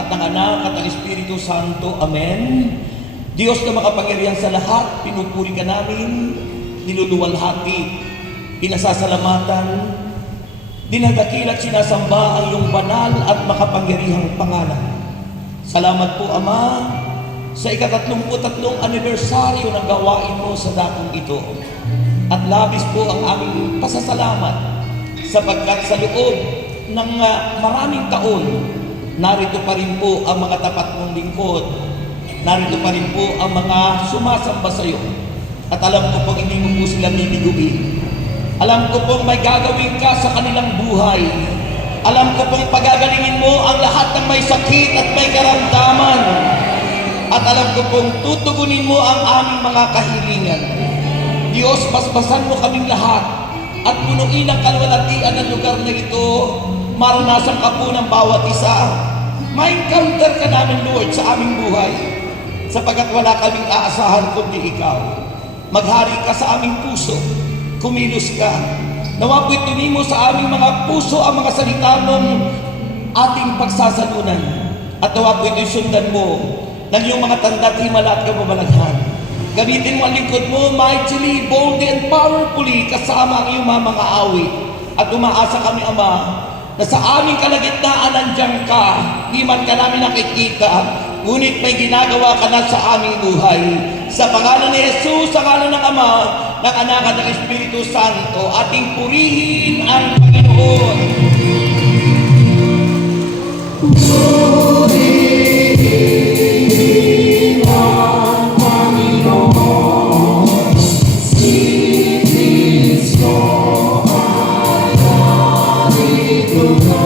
at ng Anak at ng Espiritu Santo. Amen. Diyos na makapangyarihan sa lahat, pinupuri ka namin, niluluwalhati, pinasasalamatan, dinadakil at sinasamba ang iyong banal at makapangyarihang pangalan. Salamat po, Ama, sa ika-33 anibersaryo ng gawain mo sa dakong ito. At labis po ang aming pasasalamat sapagkat sa loob ng maraming taon, narito pa rin po ang mga tapat mong lingkod. Narito pa rin po ang mga sumasamba sa iyo. At alam ko pong hindi mo po silang niliguin. Alam ko pong may gagawin ka sa kanilang buhay. Alam ko pong pagagalingin mo ang lahat ng may sakit at may karamdaman. At alam ko pong tutugunin mo ang aming mga kahilingan. Diyos, basbasan mo kaming lahat at punuin ang kalwalatian ng lugar na ito. Maranasan ka po ng bawat isa. Ma-encounter ka namin, Lord, sa aming buhay. Sapagkat wala kaming aasahan kundi ikaw. Maghari ka sa aming puso. Kumilos ka. Nawa po'y tunin mo sa aming mga puso ang mga salita ng ating pagsasalunan. At nawa po'y sundan mo ng iyong mga tanda at himala at kababalaghan. Gamitin mo ang lingkod mo mightily, boldly, and powerfully kasama ang iyong mga awit. At umaasa kami, Ama, na sa aming kalagitnaan nandiyan ka, di man ka namin nakikita, ngunit may ginagawa ka na sa aming buhay. Sa pangalan ni Jesus, sa ngalan ng Ama, ng Anak at ng Espiritu Santo, ating purihin ang Panginoon. Purihin ang Panginoon, si Kristo ay narito na.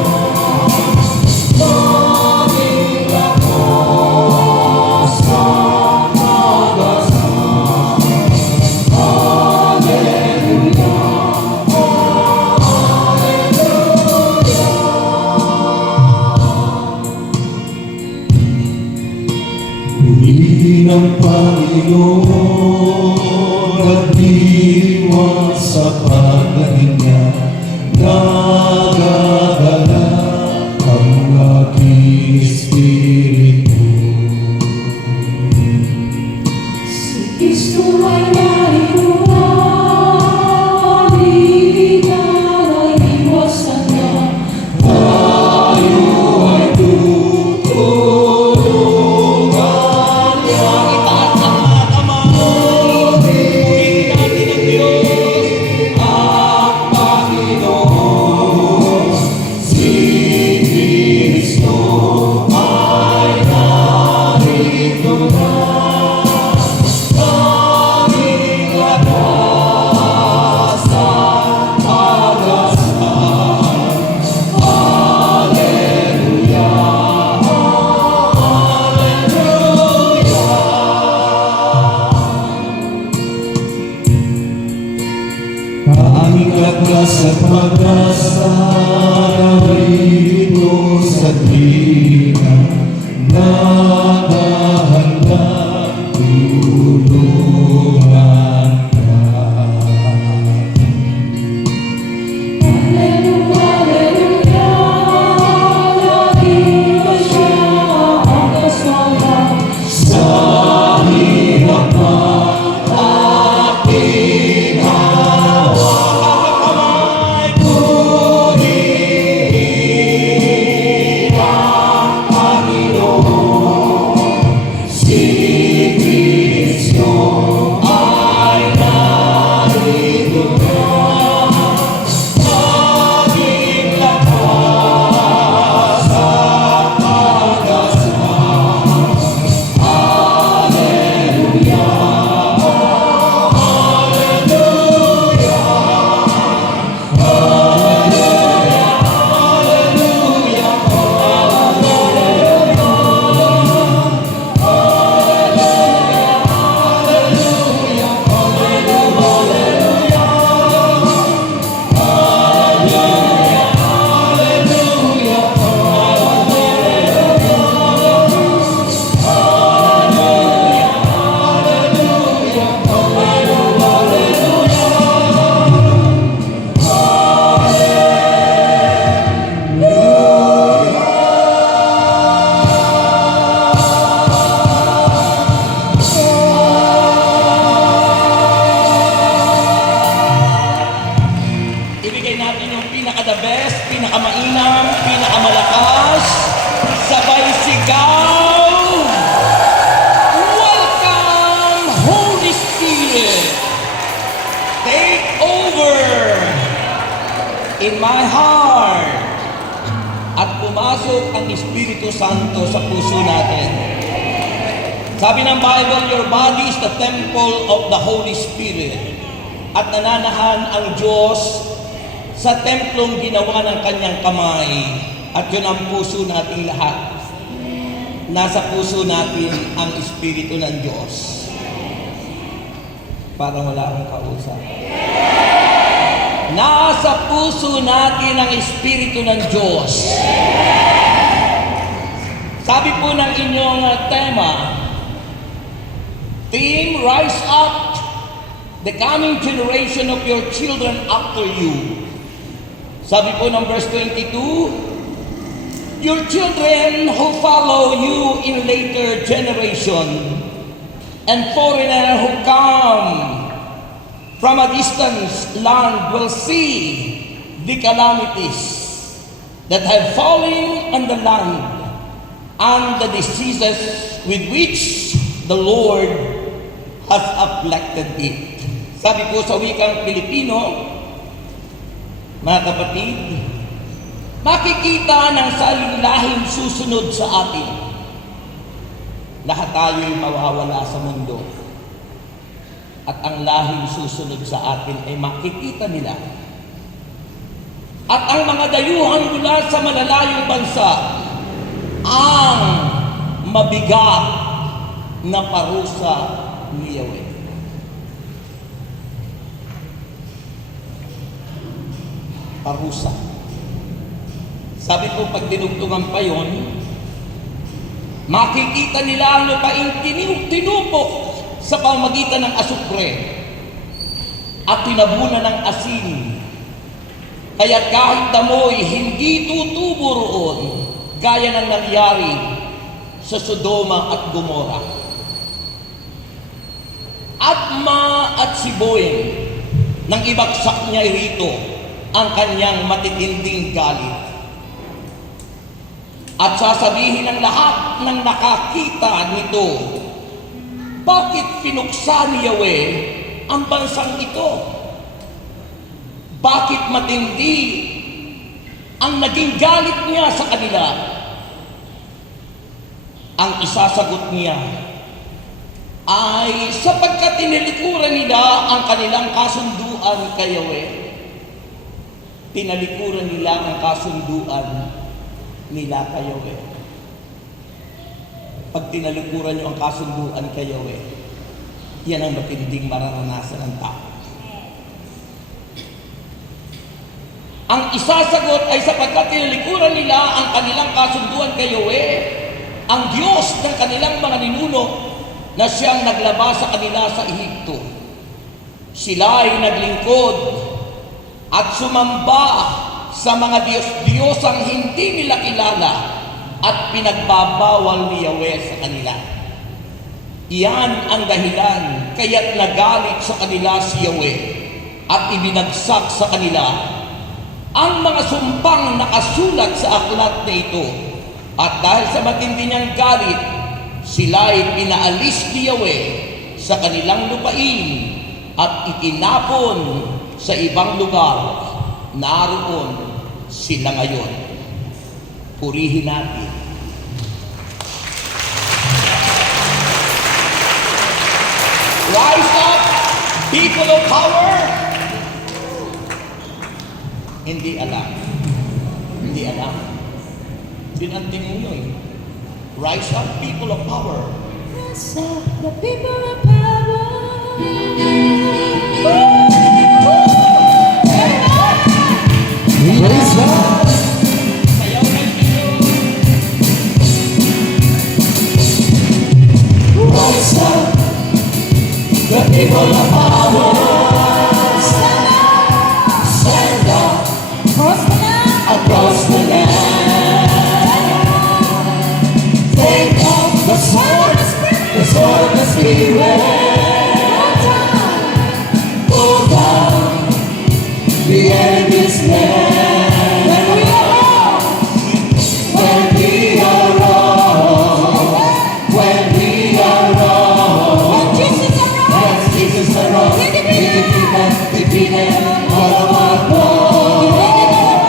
Purihin ang Panginoon at diwa sa pagdahinga. Nagagala ang aking espiritu. Si Kristo ay narito na, halikan ay iwasan na. Tayo ay tutulungan niya. Itaas ang mga kamay, purihin natin ang Diyos, ang Panginoon. Si Kristo ay narito na. Aming lakas at pag-asal. Alleluia, Alleluia. Aming lakas at pag-asa narito sa tuwina. Nagahanda tulungan ka. Alleluia, Alleluia. Lagi ko siya ang kasama sa hirap at aking hawak. my heart. At pumasok ang Espiritu Santo sa puso natin. Sabi ng Bible, your body is the temple of the Holy Spirit. At nananahan ang Diyos sa templong ginawa ng kanyang kamay. At yun ang puso nating lahat. Nasa puso natin ang Espiritu ng Diyos. Parang wala akong kausap. Nasa puso natin ang Espiritu ng Diyos. Sabi po ng inyong tema, Team, rise up, the coming generation of your children after you. Sabi po ng verse 22, your children who follow you in later generation, and foreigner who come from a distant land will see the calamities that have fallen on the land and the diseases with which the Lord has afflicted it. Sabi ko sa wikang Pilipino, mga kapatid, makikita ng salilahing susunod sa atin. Lahat tayo'y mawawala sa mundo. At ang lahing susunod sa atin ay makikita nila. At ang mga dayuhan mula sa malalayong bansa, ang mabigat na parusa ni Yahweh. Parusa. Sabi ko, pag dinugtungan pa yun, makikita nila ang lupaing tinupok sa pamagitan ng asukre at tinabunan ng asin. Kaya kahit damoy, hindi tutubo roon gaya ng nangyari sa Sodoma at Gomora. Atma at Siboy nang ibagsak niya rito ang kanyang matitinding galit. At sasabihin ng lahat ng nakakita nito, bakit pinuksa ni Yahweh ang bansang ito? Bakit matindi ang naging galit niya sa kanila? Ang isasagot niya ay sapagkat tinalikuran nila ang kanilang kasunduan kay Yahweh. Tinalikuran nila ang kasunduan nila kay Yahweh. Pag tinalikuran nyo ang kasunduan kay Yahweh, yan ang matinding mararanasan ng tao. Ang isasagot ay sapagkat tinalikuran nila ang kanilang kasunduan kay Yahweh, ang Diyos ng kanilang mga ninuno na siyang naglabas sa kanila sa Ehipto. Sila ay naglingkod at sumamba sa mga Diyos-Diyosang hindi nila kilala at pinagbabawal ni Yahweh sa kanila. Iyan ang dahilan kaya't nagalit sa kanila si Yahweh at ibinagsak sa kanila ang mga sumpang nakasulat sa aklat na ito. At dahil sa matindi niyang galit, sila ay pinaalis ni Yahweh sa kanilang lupain at itinapon sa ibang lugar. Naroon sila ngayon. Purihin natin. Rise up, people of power. Hindi alam. Hindi alam. Yun ang tinunoy. Rise up, people of power. Rise up, the people of power. Rise up. Sayaw kayo ninyo. Rise up, the people of power. Stand up. Stand up. Across the land. Take up the sword of the Spirit. Pull down the enemy's land. When we are wrong, when Jesus arose, he defeated all of our wrongs.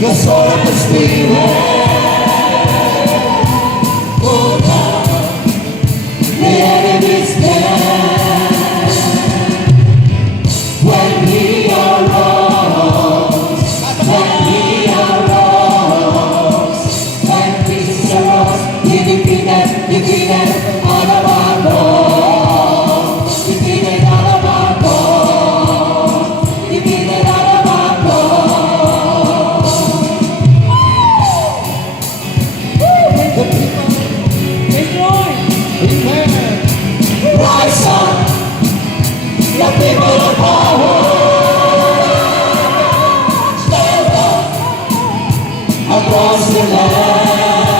the sword of the Spirit. Pull down the enemy's dead. When he arose, when he arose, when Jesus arose, he defeated all of our foes. Defeated all of our foes. Defeated all of our foes. Amen. Rise up, the people of power. Stand up across the land.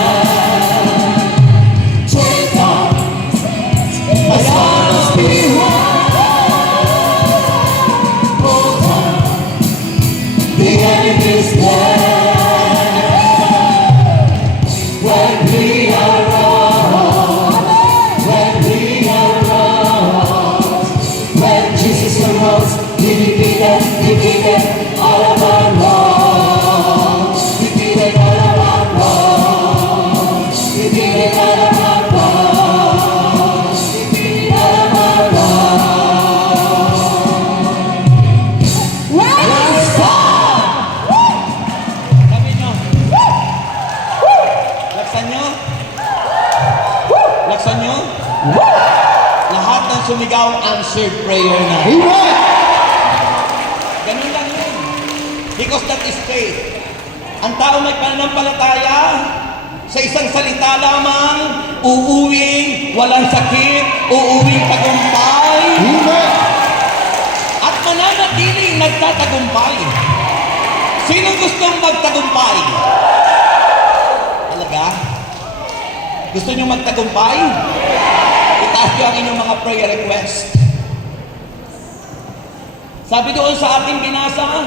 Take up the sword of Spirit. Pull down the enemy's dead. When we arose, when we arose, when Jesus arose, he defeated all of our wrongs. Defeated all of our wrongs. Defeated all of our wrongs. Defeated all of our wrongs. Rise up! Sabi nyo. Laksan nyo. Laksan nyo. Lahat ng sumigaw, answered prayer na. Amen! Ganun lang yun. Because that is faith. Ang tao may pananampalataya sa isang salita lamang, uuwing walang sakit, uuwing tagumpay, Amen! at mananatiling nagtatagumpay. Sino gustong magtagumpay? Talaga? Gusto nyo magtagumpay? Itaas nyo ang inyong mga prayer request. Sabi doon sa ating binasa,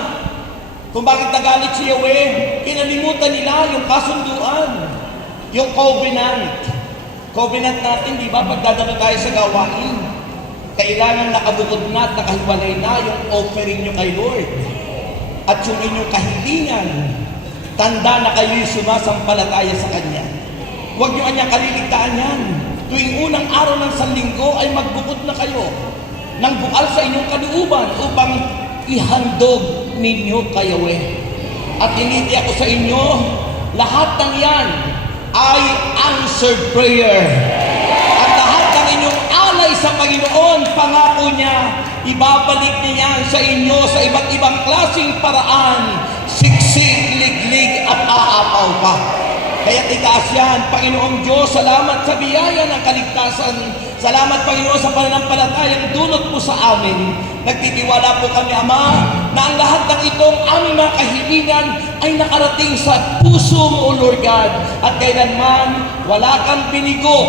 kung bakit nagalit si Yahweh, kinalimutan nila yung kasunduan, yung covenant. Covenant natin, di ba? Pagdadalo tayo sa gawain, kailangan nakabukod na at nakahiwalay na yung offering nyo kay Lord. At yung inyong kahilingan, tanda na kayo'y sumasampalataya sa Kanya. Huwag nyo kanyang kaliligtaan yan. Tuwing unang araw ng sanlinggo ay magbukod na kayo ng bukal sa inyong kalooban upang ihandog ninyo kay Yahweh. At initi ako sa inyo, lahat ng yan ay answered prayer. At lahat ng inyong alay sa Panginoon, pangako niya, ibabalik niya yan sa inyo sa iba't ibang klaseng paraan, siksik, liglig at aapaw pa. Kaya itaas yan, Panginoong Diyos, salamat sa biyaya ng kaligtasan. Salamat, Panginoon, sa pananampalatayang dulot mo sa amin. Nagtitiwala po kami, Ama, na ang lahat ng itong aming mga kahilingan ay nakarating sa puso mo, O Lord God. At kailanman, wala kang binigo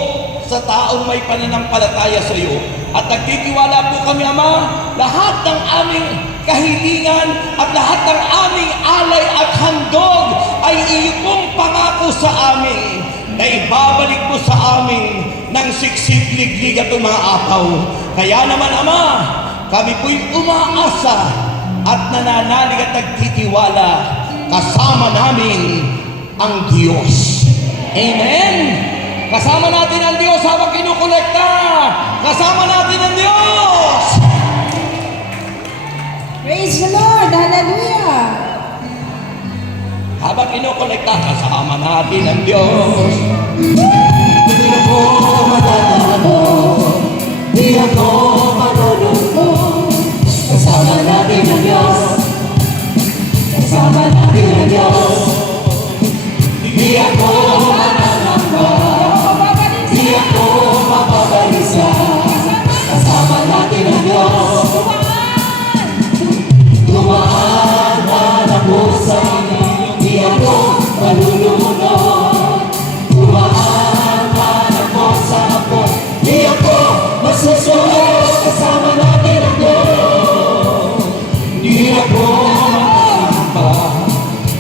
sa taong may pananampalataya sa iyo. At nagtitiwala po kami, Ama, lahat ng aming kahilingan at lahat ng aming alay at handog ay iyo pong pangako sa amin na ibabalik mo sa amin ng siksik, liglig at umaapaw. Kaya naman, Ama, kami po'y umaasa at nananalig at nagtitiwala kasama namin ang Diyos. Amen? Kasama natin ang Diyos habang kinukolekta. Kasama natin ang Diyos. Praise the Lord! Hallelujah! Habang kinukolekta, kasama natin ang Diyos. Di ako matatalo, di ako malulungkot. Kasama natin ang Diyos. Kasama natin ang Diyos. Di ako mananamba, di ako mapabalisa. Kasama natin ang Diyos. Tumaan man ako sa inyo, di ako malulunod. Tumaan man ako sa apo, di ako masusunod. Kasama natin ang Diyos. Di ako mananamba,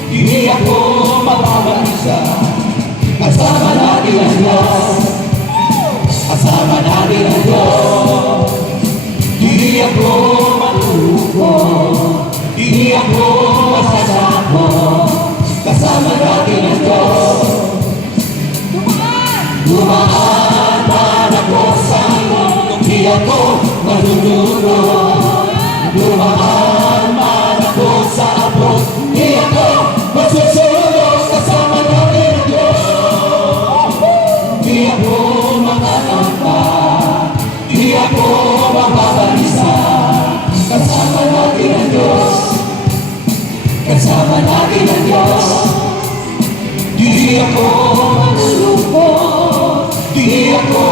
di ako mapabalisa. Kasama natin ang Diyos. Kasama natin ang Diyos. Di ako malulungkot, di ako masasakot. ako manununod. Dumaan man ako sa abot, di ako masusunod kasama natin ang Diyos. Di ako makakanta, di ako mababalisa, kasama natin ang Diyos. Kasama natin ang Diyos. Di ako malulungkot, di ako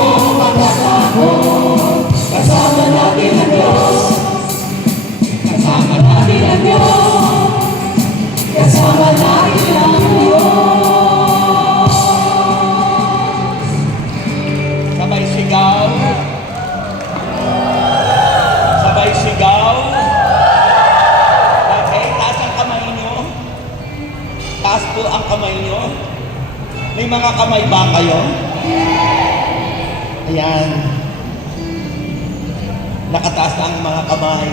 matatakot, kasama natin ang Diyos. Kasama natin ang Diyos. Kasama natin ang Diyos. Sabay sigaw. Sabay sigaw. Okay, taas ang kamay nyo. Taas po ang kamay nyo. May mga kamay ba kayo? Ayan. Nakataas na ang mga kamay.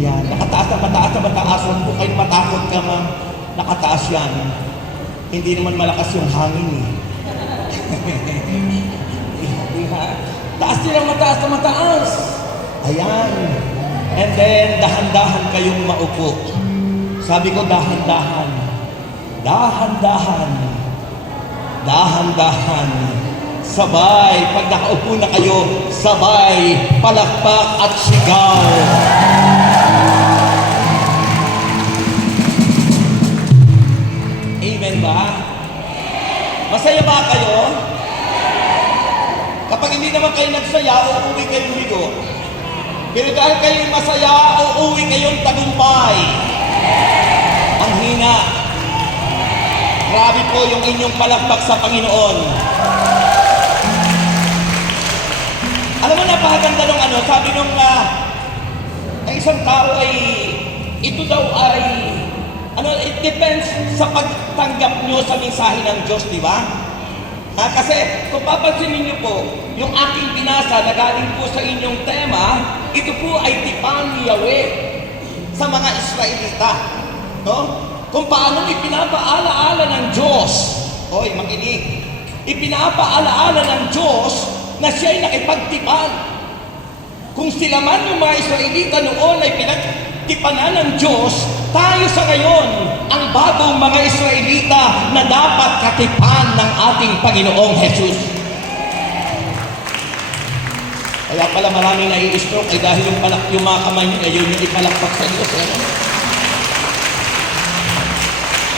Ayan. Nakataas na mataas na mataas. Huwag po kayong matakot ka, ma'am. Nakataas yan. Hindi naman malakas yung hangin eh. Diba? Taas din ang mataas na mataas. Ayan. And then, dahan-dahan kayong maupo. Sabi ko, dahan-dahan. Dahan-dahan. Dahan-dahan. Sabay. Pag nakaupo na kayo, sabay. Palakpak at sigaw. Amen ba? Masaya ba kayo? Kapag hindi naman kayo nagsaya, uuwi kayong bigo. Pero dahil kayo masaya, uuwi kayong tagumpay. Ang hina. Grabe po yung inyong palakpak sa Panginoon. Alam mo, napakaganda nung sabi nung ang isang tao ay, ito daw ay, it depends sa pagtanggap nyo sa mensahe ng Diyos, di ba? Kasi kung papansinin niyo po, yung aking binasa na galing po sa inyong tema, ito po ay tipan ni Yahweh sa mga Israelita. No? Kung paano ipinapaalaala ng Diyos, hoy, makinig, ipinapaalaala ng Diyos na siya'y nakipagtipan. Kung sila man yung mga Israelita noon ay pinagtipanan ng Diyos, tayo sa ngayon, ang bagong mga Israelita na dapat katipan ng ating Panginoong Jesus. Kaya pala maraming nai-stroke ay dahil yung mga kamay nyo ngayon yung ipalakpak sa Diyos.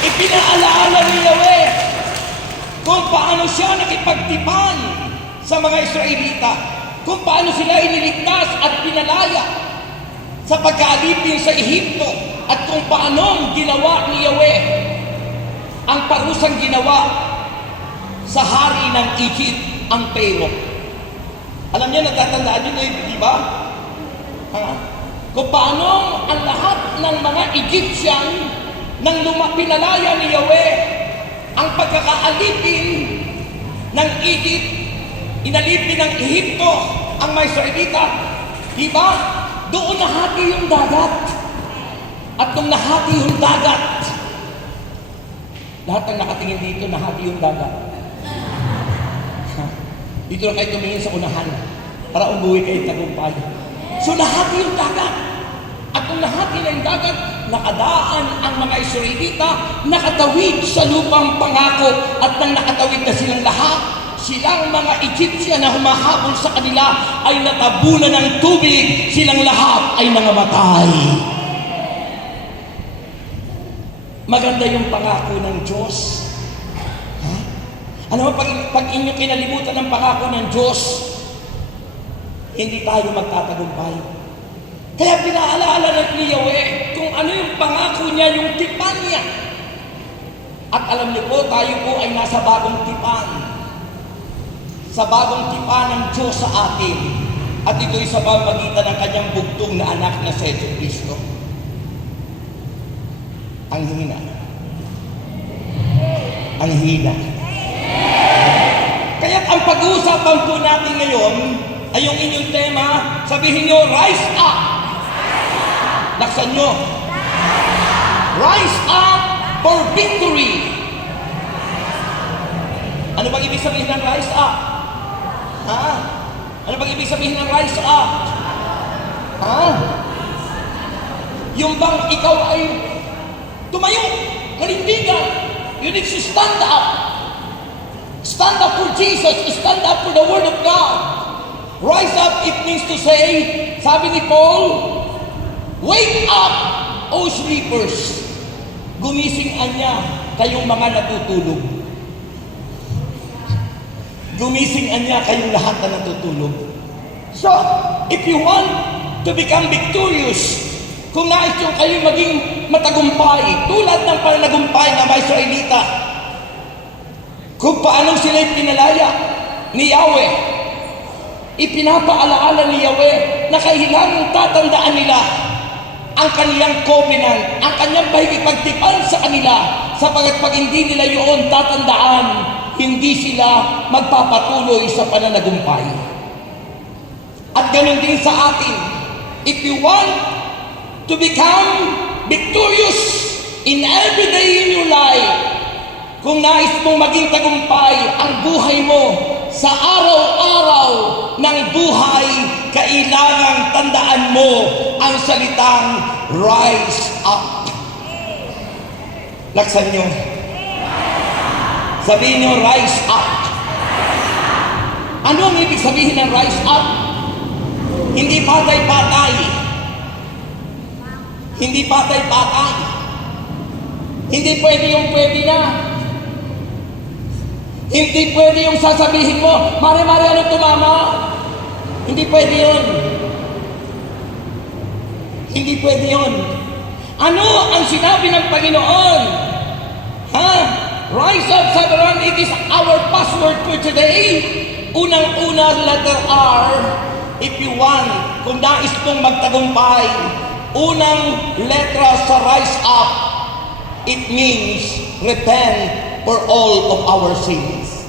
Ipinaalaala ni Yahweh kung paano siya nakipagtipan sa mga Israelita, kung paano sila iniligtas at pinalaya sa pagkaalipin sa Ehipto, at kung paanong ginawa ni Yahweh ang parusang ginawa sa hari ng Egypt, ang Pharaoh. Alam niyo, natatandaan niyo, di ba? Kung paano ang lahat ng mga Egyptian nang pinalaya ni Yahweh ang pagkakaalipin ng Egypt, inalipin ng Ehipto ang mga Israelita, di ba? Doon nahati yung dagat. At nung nahati yung dagat, lahat ng nakatingin dito, nahati yung dagat. Dito na kayo tumingin sa unahan para umuwi kayo tagumpay. So nahati yung dagat. At nung nahati na yung dagat, nakadaan ang mga Israelita, nakatawid sa lupang pangako. At nang nakatawid na silang lahat, silang mga Egyptian na humahabol sa kanila ay natabunan ng tubig, silang lahat ay nangamatay. Maganda yung pangako ng Diyos. Ano mo, pag inyo kinalimutan ng pangako ng Diyos, hindi tayo magtatagumpay. Kaya pinaalala ni Yahweh kung ano yung pangako niya, yung tipan niya. At alam niyo po, tayo po ay nasa bagong tipan. Sa bagong tipan ng Diyos sa atin. At ito'y sa pamamagitan ng kanyang bugtong na anak na si Kristo. Ang hina. Ang hina. Kaya ang pag-uusapan po natin ngayon ay yung inyong tema, sabihin nyo, rise up. Laksan nyo. Rise up for victory. Ano bang ibig sabihin ng rise up? Ano bang ibig sabihin ng rise up? Ha? Yung bang ikaw ay tumayo, nanindigan. You need to stand up. Stand up for Jesus. Stand up for the Word of God. Rise up, it means to say, sabi ni Paul, wake up, O sleepers. Gumising anya, kayong mga natutulog. Gumising anya, kayong lahat na natutulog. So, if you want to become victorious, kung nais yung kayo maging matagumpay, tulad ng pananagumpay ng mga Israelita, kung paanong sila'y pinalaya ni Yahweh, ipinapaalaala ni Yahweh na kailangang tatandaan nila ang kanilang covenant, ang kanyang pakikipagtipan sa kanila, sapagat pag hindi nila yun tatandaan, hindi sila magpapatuloy sa pananagumpay. At ganun din sa atin, if you want to become victorious in every day in your life, kung nais mong maging tagumpay ang buhay mo sa araw-araw ng buhay, kailangang tandaan mo ang salitang rise up. Laksan nyo. Sabihin nyo, rise up. Ano ang ibig sabihin ng rise up? Hindi patay-patay. Hindi patay-patay. Hindi pwede yung pwede na. Hindi pwede yung sasabihin mo, mare-mare ano tumama? Hindi pwede yun. Hindi pwede yun. Ano ang sinabi ng Panginoon? Ha? Rise up, Sabaran, it is our password for today. Unang-una, letter R. If you want, kung nais mong magtagumpay, unang letra sa rise up, it means repent for all of our sins.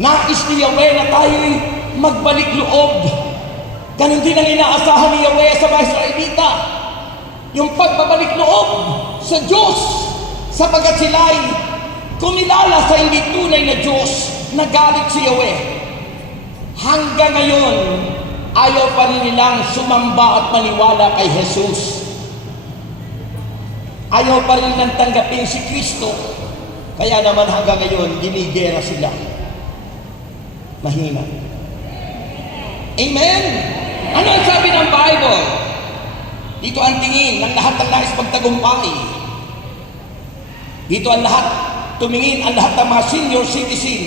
Nais ni Yahweh na tayo'y magbalik loob. Ganun din ang inaasahan ni Yahweh sa mga Israelita. Yung pagbabalik loob sa Diyos, sapagat sila'y kumilala sa hindi tunay na Diyos, nagalit si Yahweh. Hanggang ngayon, ayaw pa rin nilang sumamba at maniwala kay Jesus. Ayaw pa rin nilang tanggapin si Kristo. Kaya naman hanggang ngayon, ginigera sila. Mahina. Amen? Ano ang sabi ng Bible? Dito ang tingin ng lahat ng nais magtagumpay. Dito ang lahat, tumingin ang lahat ng mga senior citizen.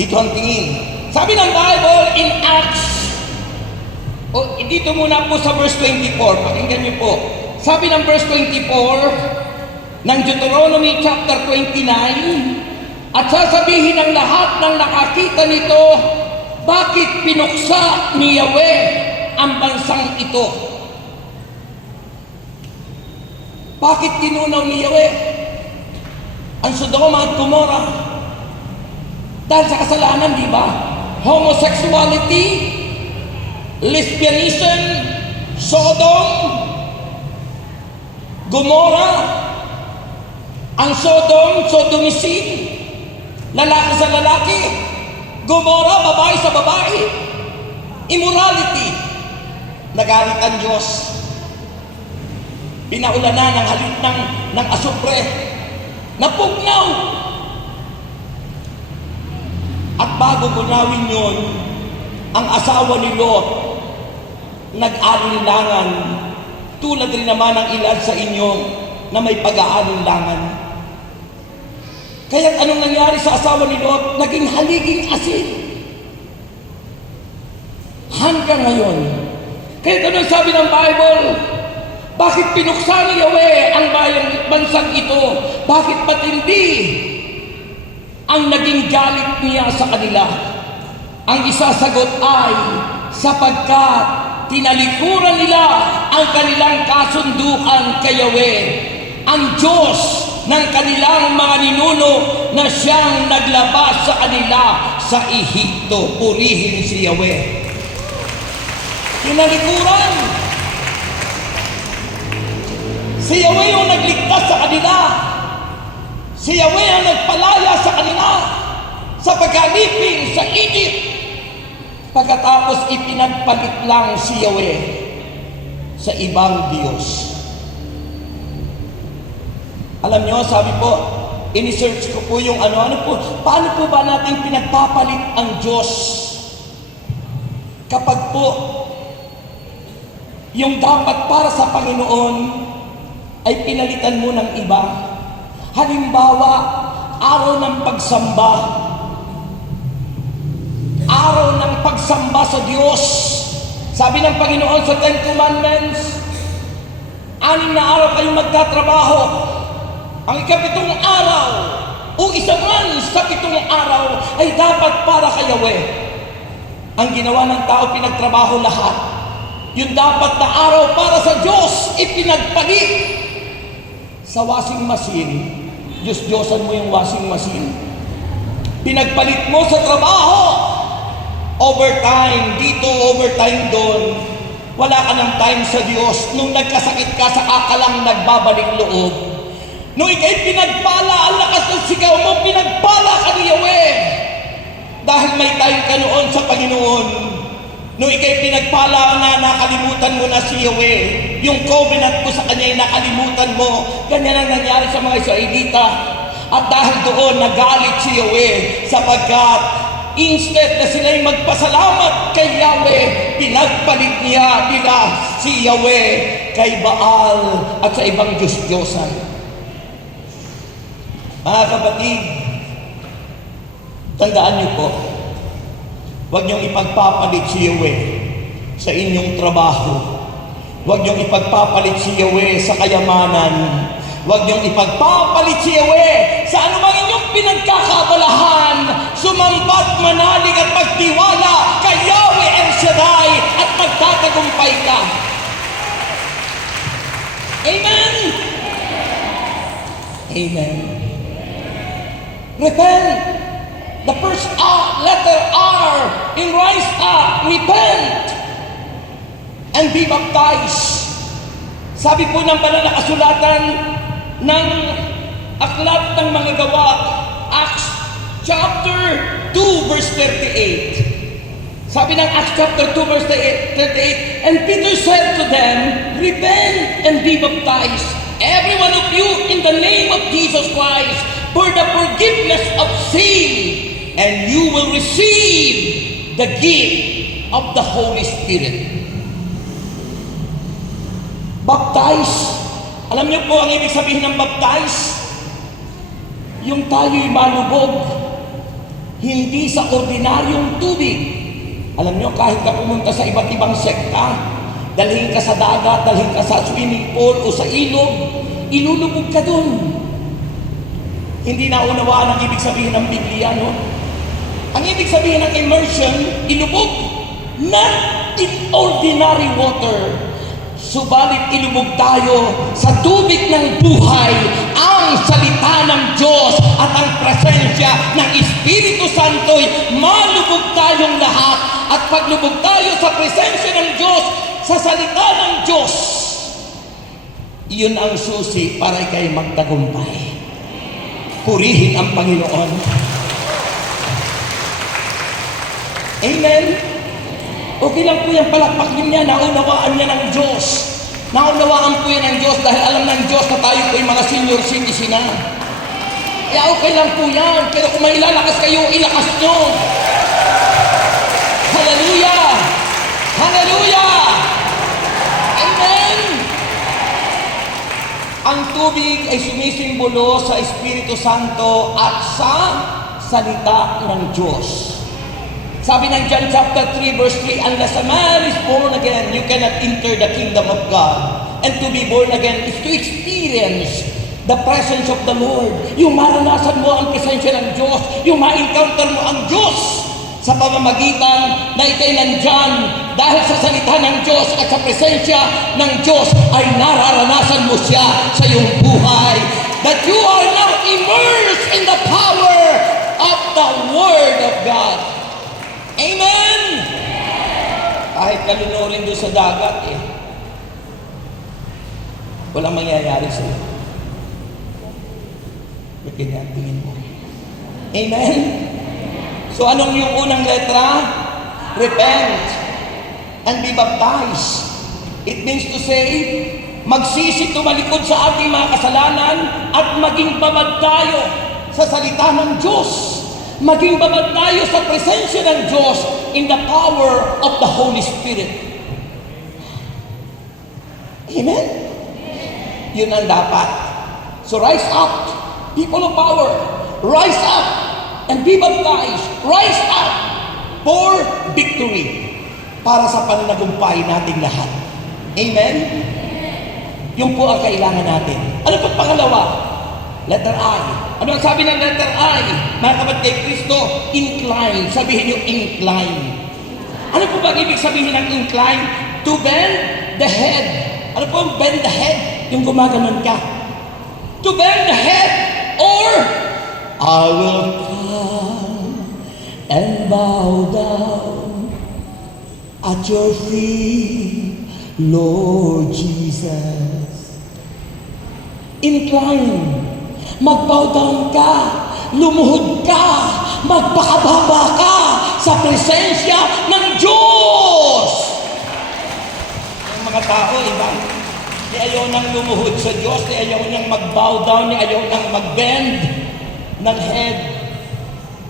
Dito ang tingin. Sabi ng Bible in Acts, dito muna po sa verse 24, pakinggan niyo po. Sabi ng verse 24 ng Deuteronomy chapter 29, at sasabihin ng lahat ng nakakita nito, bakit pinuksa ni Yahweh ang bansang ito? Bakit tinunaw ni Yahweh ang Sodoma at Gomorrah? Dahil sa kasalanan, di ba? Homosexuality, lesbianism, Sodom, Gomorrah, ang Sodom, sodomicide, lalaki sa lalaki, Gomorrah, babae sa babae, immorality. Nagalit ang Diyos. Pinaulanan ng halit ng asupre, napugnaw. At bago gunawin yun, ang asawa ni Lot, nag-alinlangan, tulad rin naman ang ilan sa inyo na may pag-aalinlangan. Kaya't anong nangyari sa asawa ni Lot? Naging haliging asin. Hanggang ngayon. Kaya't anong sabi ng Bible? Bakit pinuksa ni Yahweh ang bansang ito? Bakit matindi ang naging galit niya sa kanila? Ang isasagot ay, sapagkat tinalikuran nila ang kanilang kasunduan kay Yahweh, ang Diyos ng kanilang mga ninuno na siyang naglabas sa kanila sa Ehipto. Purihin si Yahweh. Tinalikuran. Si Yahweh yung nagligtas sa kanila. Si Yahweh ang nagpalaya sa kanila. sa pag-alipin sa Egypt. Pagkatapos ipinagpalit lang si Yahweh sa ibang Diyos. Alam nyo, sabi po, ini-search ko po yung ano po, paano po ba natin pinagpapalit ang Diyos? Kapag po, yung dapat para sa Panginoon ay pinalitan mo ng iba. Halimbawa, araw ng pagsamba. Araw ng pagsamba sa Diyos. Sabi ng Panginoon sa Ten Commandments, 6 na araw kayong magtatrabaho. Ang ikapitong araw o isa man sa 7 araw ay dapat para kay Yahweh. Ang ginawa ng tao, pinagtrabaho lahat. Yung dapat na araw para sa Diyos, ipinagpalit sa washing machine. Diyos-Diyosan mo yung washing machine. Pinagpalit mo sa trabaho. Overtime dito, overtime doon. Wala ka ng time sa Diyos. Nung nagkasakit ka, saka ka lang nagbabalik loob. Nung ika'y pinagpala, ang lakas ng sigaw mo, pinagpala ka ni Yahweh. Dahil may time ka noon sa Panginoon. Nung ika'y pinagpala na, nakalimutan mo na si Yahweh. Yung covenant mo sa Kanya ay nakalimutan mo. Ganyan ang nangyari sa mga Israelita. At dahil doon, nagalit si Yahweh sapagkat instead na sila'y magpasalamat kay Yahweh, pinagpalit niya nila si Yahweh kay Baal at sa ibang Diyos-Diyosan. Mga kapatid, tandaan niyo po, huwag niyong ipagpapalit si Yahweh sa inyong trabaho. Huwag niyong ipagpapalit si Yahweh sa kayamanan. Huwag niyong ipagpapalit si Yahweh sa anumang inyong pinagkakabalahan. Sumambat, manalig at magtiwala kay Yahweh El Shaddai at magtatagumpay ka. Amen? Amen. Repent. The first letter R in rise up, repent and be baptized. Sabi po ng banal na kasulatan ng Aklat ng Mga Gawa, Acts chapter 2 verse 38. Sabi ng Acts chapter 2 verse 38, and Peter said to them, repent and be baptized, every one of you, in the name of Jesus Christ, for the forgiveness of sin, and you will receive the gift of the Holy Spirit. Baptize. Alam niyo po ang ibig sabihin ng baptize? Yung tayo'y malubog, hindi sa ordinaryong tubig. Alam niyo, kahit ka pumunta sa iba't ibang sekta, dalhin ka sa dagat, dalhin ka sa swimming pool o sa ilog, ilulubog ka dun. Hindi naunawaan ang ibig sabihin ng Biblia, no? Ang ibig sabihin ng immersion, ilubog, not in ordinary water, subalit ilubog tayo sa tubig ng buhay, ang salita ng Diyos at ang presensya ng Espiritu Santo'y malubog tayong lahat. At paglubog tayo sa presensya ng Diyos, sa salita ng Diyos, iyon ang susi para ikay magtagumpay. Purihin ang Panginoon. Amen? Okay lang po yung palakpakin niya, naunawaan niya ng Diyos. Naunawaan po yan ng Diyos dahil alam ng Diyos na tayo po yung mga senior citizen na. Kaya okay lang po yan, pero kung may ilalakas kayo, ilakas nyo. Hallelujah! Hallelujah! Amen! Ang tubig ay sumisimbolo sa Espiritu Santo at sa salita ng Diyos. Sabi ng John chapter 3 verse 3, unless a man is born again, you cannot enter the kingdom of God. And to be born again is to experience the presence of the Lord. Yung maranasan mo ang presensya ng Diyos, yung ma-encounter mo ang Diyos sa pamamagitan na ikay nandyan dahil sa salita ng Diyos at sa presensya ng Diyos ay nararanasan mo siya sa iyong buhay. That you are now immersed in the power of the Word of God. Amen! Kahit kalunurin doon sa dagat walang mangyayari sa iyo. Ba't ganyan tingin mo? Amen? So anong yung unang letra? Repent and be baptized. It means to say, magsisi tumalikod sa ating mga kasalanan at maging babad tayo sa salita ng Diyos. Maging babad tayo sa presensya ng Diyos in the power of the Holy Spirit. Amen? Yun ang dapat. So rise up, people of power. Rise up and be baptized. Rise up for victory. Para sa pananagumpay nating lahat. Amen? Yun po ang kailangan natin. Ano pa pangalawa? Letter I. Ano ang sabi ng letter I? Mga kapatid kay Kristo, incline. Sabihin niyo, incline. Ano po ba ibig sabihin ng incline? To bend the head. Ano po ang bend the head? Yung gumaganon ka. To bend the head. Or, I will come and bow down at your feet, Lord Jesus. Incline. Mag-bow down ka. Lumuhod ka. Magpakababa ka sa presensya ng Diyos. Ang mga tao, iba, di ayaw nang lumuhod sa Diyos, di ayaw nang mag-bow down, di ayaw nang mag-bend ng head.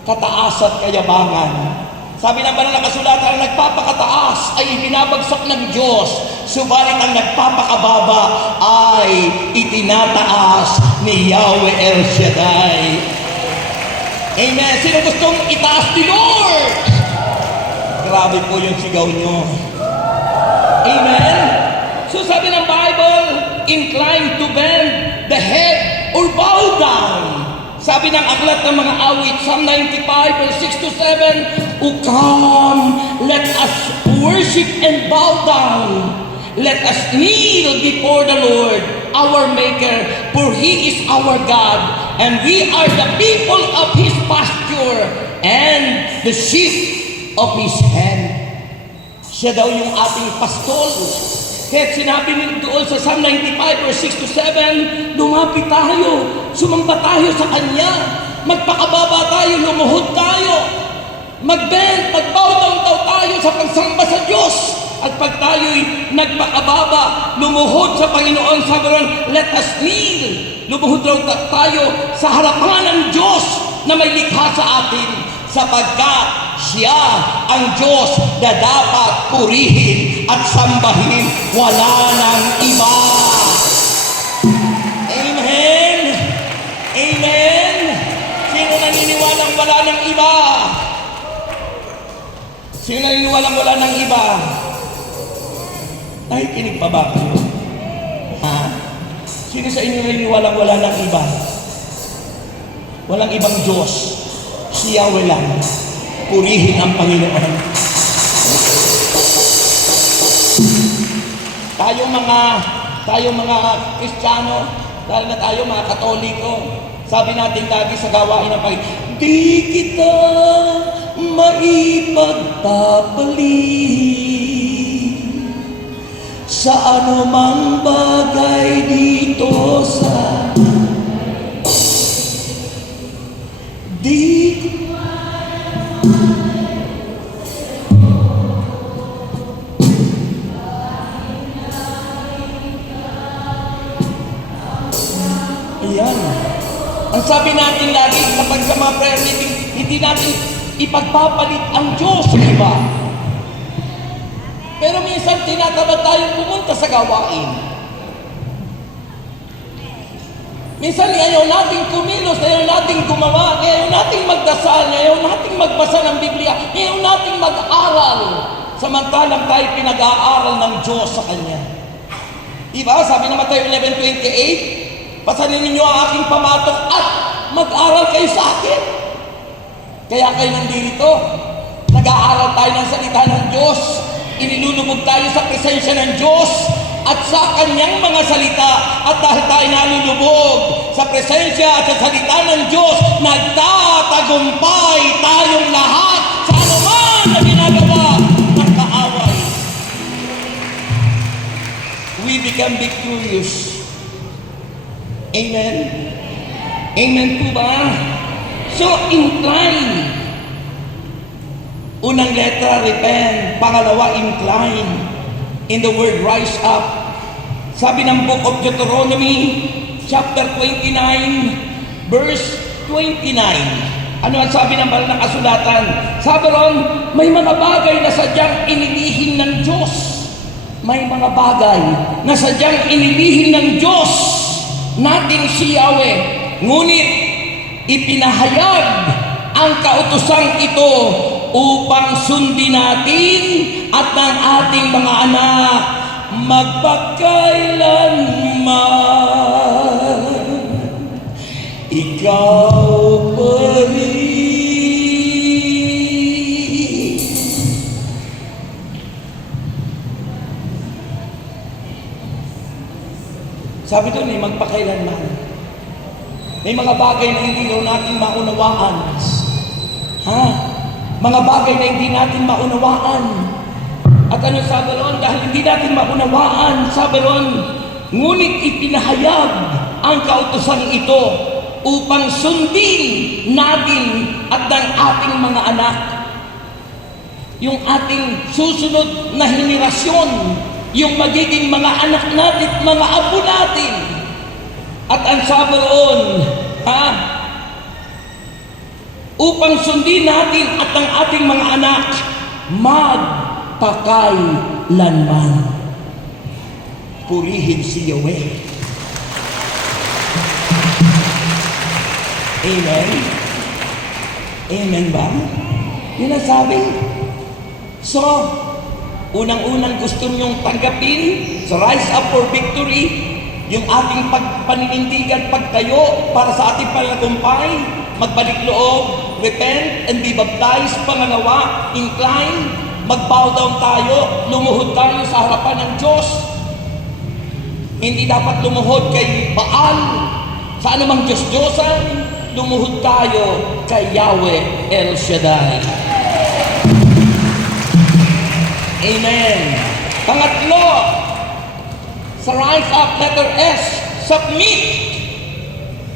Kataas at kayabangan. Sabi ng banal na kasulatan, ang nagpapakataas ay ibinabagsak ng Diyos, subalit ang nagpapakababa ay itinataas ni Yahweh El Shaddai. Amen. Sino gustong itaas ni Lord? Grabe po yung sigaw nyo. Amen. So sabi ng Bible, incline to bend the head or bow down. Sabi ng aklat ng mga awit, Psalm 95, verse 6 to 7, O come, let us worship and bow down. Let us kneel before the Lord, our Maker, for He is our God, and we are the people of His pasture, and the sheep of His hand. Siya daw yung ating pastol. Kaya sinabi niyo doon sa Psalm 95 verse 6 to 7, lumapit tayo, sumamba tayo sa Kanya, magpakababa tayo, lumuhod tayo, mag-bend, mag-bow down tayo sa pagsamba sa Diyos. At pag tayo'y nagpakababa, lumuhod sa Panginoon, sabi ron, let us kneel. Lumuhod daw tayo sa harapan ng Diyos na may likha sa atin, sapagkat siya ang Diyos na dapat purihin at sambahin, wala nang iba. Amen? Amen? Sino naniniwalang wala nang iba? Sino naniniwalang wala nang iba? Nakikinig pa ba kayo? Ha? Sino sa inyo naniniwalang wala nang iba? Walang ibang Diyos. Si Yahweh lang. Purihin ang Panginoon. Tayo mga Kristiyano, dahil na tayo mga Katoliko, sabi natin lagi sa gawain ng Panginoon, di kita maipagpapalit sa anumang bagay dito sa di Ayan. Ang sabi natin lagi kapag sa mga prayer meeting, hindi natin ipagpapalit ang Diyos sa iba. Pero minsan tinatamad tayong pumunta sa gawain. Minsan ayaw nating kumilos, ayaw nating gumawa, ayaw nating magdasal, ayaw nating magbasa ng Biblia, ayaw nating mag-aral. Samantalang tayo pinag-aaral ng Diyos sa Kanya. Diba? Sabi ng Matthew 11:28, pasanin ninyo ang aking pamatok at mag-aral kayo sa akin. Kaya kayo nandito. Nag-aaral tayo ng salita ng Diyos. Inilulubog tayo sa presensya ng Diyos at sa Kanyang mga salita. At dahil tayo nalulubog sa presensya at sa salita ng Diyos, nagtatagumpay tayong lahat sa anuman na ginagawa ng kaaway. We become victorious. Amen? Amen po ba? So, incline. Unang letra, repent. Pangalawa, incline. In the word, rise up. Sabi ng Book of Deuteronomy, chapter 29, verse 29. Ano ang sabi ng banal na kasulatan? Sabi ron, may mga bagay na sadyang inilihim ng Diyos. May mga bagay na sadyang inilihim ng Diyos natin si Yahweh. Ngunit ipinahayag ang kautosang ito upang sundin natin at ng ating mga anak magpakailanman. Ikaw pa rin. Sabi doon, magpakailanman. May mga bagay na hindi raw natin maunawaan. Ha? Mga bagay na hindi natin maunawaan. At ano sabi ron? Dahil hindi natin maunawaan, sabi ron, ngunit ipinahayag ang kautusan ito upang sundin natin at ng ating mga anak. Yung ating susunod na henerasyon, yung magiging mga anak natin, mga apo natin. At ang sabi roon, upang sundin natin at ang ating mga anak magpakailanman. Purihin si Yahweh. Amen? Amen ba? Yun ang sabi. So, unang-unang gusto niyong tanggapin, so rise up for victory, yung ating pagpaninindigan, pagtayo para sa ating pananagumpay, magbalik loob, repent and be baptized. Pangalawa, incline, mag-bow down tayo, lumuhod tayo sa harapan ng Diyos. Hindi dapat lumuhod kay Baal, sa anumang Diyos-Diyosan, lumuhod tayo kay Yahweh El Shaddai. Amen. Pangatlo, sa rise up, letter S, submit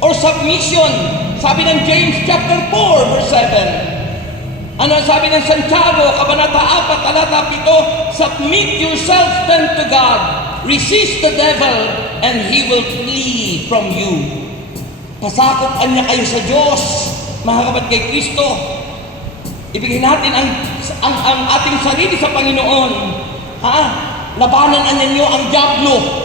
or submission. Sabi ng James chapter 4, verse 7. Ano ang sabi ng Santiago, Kabanata 4, talata 7, submit yourselves then to God, resist the devil, and he will flee from you. Pasakopan niya kayo sa Diyos, mga kapatid kay Kristo. Ibigay natin ang ating sarili sa Panginoon. Labanan ninyo ang dyablo.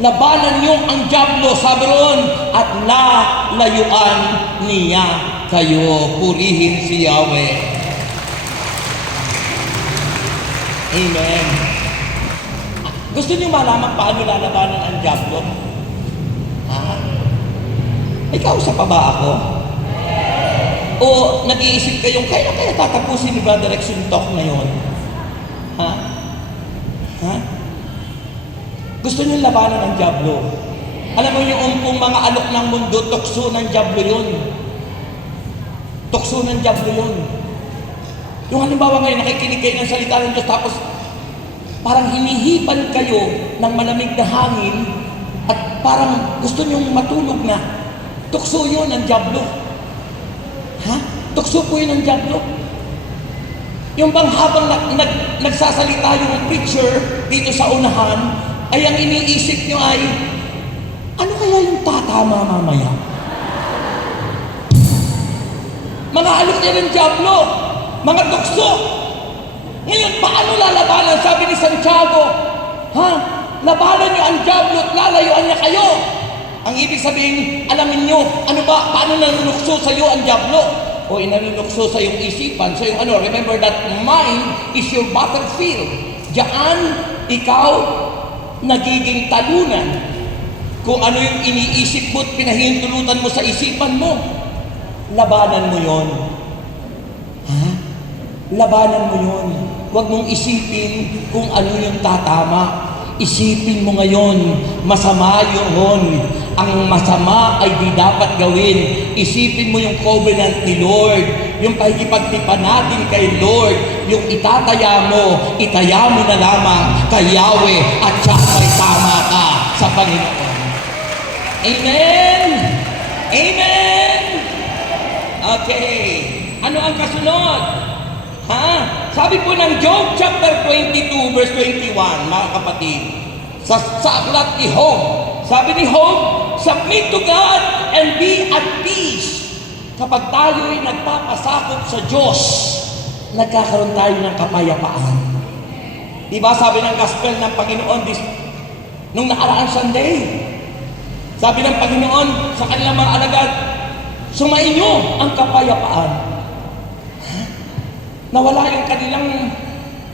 Labanan niyo ang dyablo, sabi roon, at lalayuan niya kayo. Purihin si Yahweh. Amen. Gusto niyo malaman paano lalabanan ang dyablo? May kausap pa ba ako? O nag-iisip kayong, kaya tatapusin ni Brother Rex yung talk na yun? Gusto niyo labanan ng dyablo? Alam mo yung mga alok ng mundo, tukso ng dyablo yun. Tukso ng dyablo yun. Yung halimbawa ngayon, nakikinig kayo ng salita ng Diyos, tapos parang hinihipan kayo ng malamig na hangin at parang gusto niyong matulog na. Tukso yun ang dyablo. Tukso po yun ang dyablo. Yung bang habang nagsasalita yung preacher dito sa unahan, ay ang iniisip nyo ay, ano kaya yung tatama mamaya? Mga alok yan ng dyablo, mga tukso. Ngayon, paano lalabanan? Sabi ni Santiago, labanan nyo ang dyablo at lalayuan niya kayo. Ang ibig sabihin, alamin nyo, paano nanunukso sa iyo ang dyablo? O inanunukso sa iyong isipan. So yung remember that mind is your battlefield. Diyan, ikaw, nagiging talunan. Kung ano yung iniisip mo at pinahintulutan mo sa isipan mo, labanan mo yon. Labanan mo yon. Huwag mong isipin kung ano yung tatama. Isipin mo ngayon, masama yun. Ang masama ay di dapat gawin. Isipin mo yung covenant ni Lord, yung pagkipagtipan natin kay Lord, yung itaya mo na lamang kay Yahweh at siya may tama ka sa Panginoon. Amen! Amen! Okay. Ano ang kasunod? Ha? Sabi po ng Job chapter 22 verse 21, mga kapatid, sa aklat ni Job, sabi ni Job, submit to God and be at peace. Kapag tayo'y nagpapasakop sa Diyos, nagkakaroon tayo ng kapayapaan. Diba sabi ng gospel ng Panginoon nung nakaraang Sunday, sabi ng Panginoon sa kanilang mga alagad, sumainyo ang kapayapaan. Nawala yung kanilang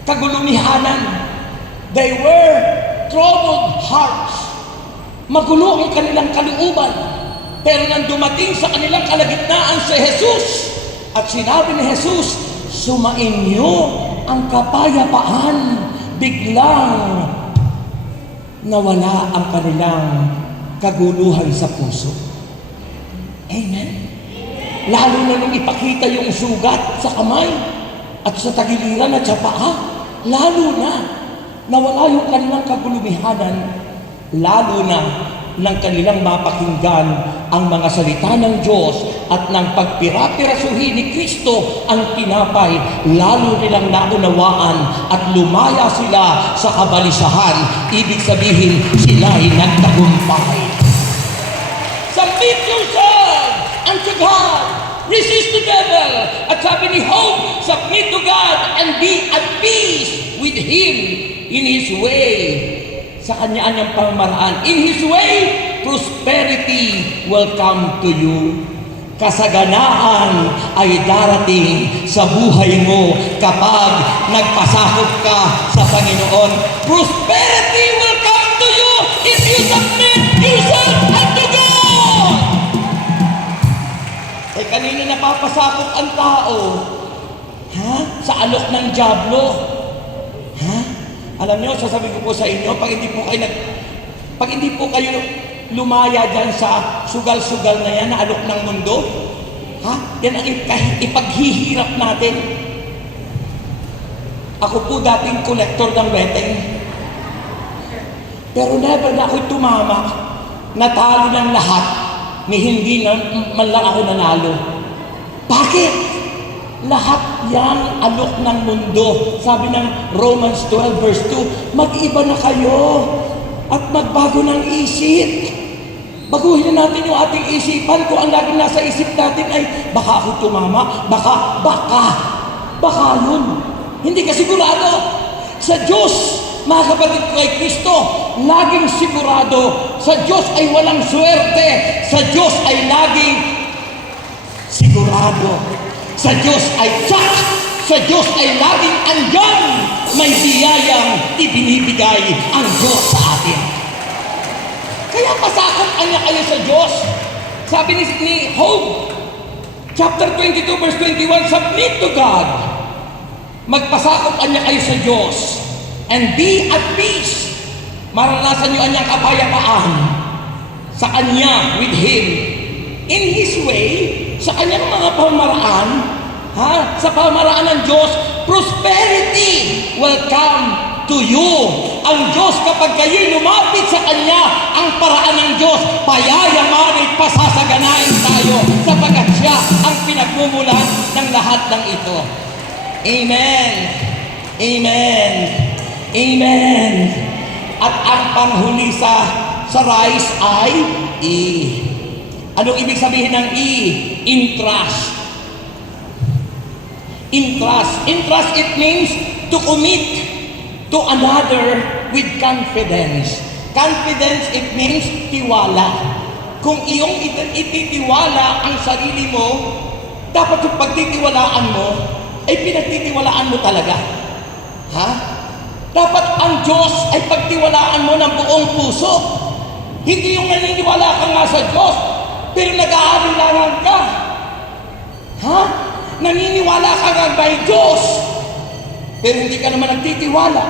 kagulumihanan. They were troubled hearts. Magulo ang kanilang kalooban. Pero nang dumating sa kanilang kalagitnaan si Jesus, at sinabi ni Jesus, sumainyo ang kapayapaan. Biglang nawala ang kanilang kaguluhan sa puso. Amen? Lalo na nung ipakita yung sugat sa kamay at sa tagiliran at sa paa, lalo na nawala yung kanilang kagulumihanan, lalo na ng kanilang mapakinggan ang mga salita ng Diyos at ng pagpira-pirasuhin ni Kristo ang tinapay, lalo nilang naunawaan at lumaya sila sa kabalisahan. Ibig sabihin, sila'y nagtagumpay. Submit yourself unto God. Resist the devil. At sabi ni Job, submit to God and be at peace with Him in His way. Sa kanya-anyang pamamaraan. In His way, prosperity will come to you. Kasaganaan ay darating sa buhay mo kapag nagpasakop ka sa Panginoon. Prosperity will come to you if you submit yourself unto God. Eh, kanina napapasakop ang tao? Ha? Sa alok ng dyablo? Ha? Alam niyo, sasabihin ko po sa inyo, pag hindi po kayo lumaya dyan sa sugal-sugal na yan, na alok ng mundo, ha? Yan ang ipaghihirap natin. Ako po dating kolektor ng weteng. Pero never na ako'y tumama, natalo ng lahat, ni hindi na man lang ako nanalo. Bakit? Lahat yan alok ng mundo. Sabi ng Romans 12 verse 2, mag-iba na kayo at magbago ng isip. Baguhin na natin yung ating isipan. Kung ang laging nasa isip natin ay baka ako tumama, baka yun. Hindi ka sigurado. Sa Diyos, mga kapatid ko kay Kristo, laging sigurado. Sa Diyos ay walang swerte. Sa Diyos ay laging sigurado. Sa Diyos ay tsak. Sa Diyos ay laging andyan. May biyayang ibinibigay ang Diyos sa atin. Kaya pasakop niya kayo sa Diyos. Sabi ni Job, chapter 22 verse 21, submit to God. Magpasakop niya kayo sa Diyos. And be at peace. Maranasan niyo ang niyang kapayapaan sa Kanya, with Him. In His way, sa Kanyang mga pamaraan, sa pamaraan ng Diyos, prosperity will come to you. Ang Diyos, kapag kayo'y lumapit sa Kanya, ang paraan ng Diyos, payayamanin, pasasaganain tayo, sapagkat Siya ang pinagmumulan ng lahat ng ito. Amen. Amen. Amen. At ang panghuli sa rice ay E. Anong ibig sabihin ng E? Entrust. Entrust. Entrust, it means to commit to another with confidence. Confidence, it means tiwala. Kung iyong ititiwala ang sarili mo, dapat yung pagtitiwalaan mo, ay pinagtitiwalaan mo talaga. Ha? Dapat ang Diyos ay pagtiwalaan mo ng buong puso. Hindi yung naniniwala ka nga sa Diyos, pero nag-aalinlangan ka. Ha? Naniniwala ka nga may Diyos, pero hindi ka naman nagtitiwala.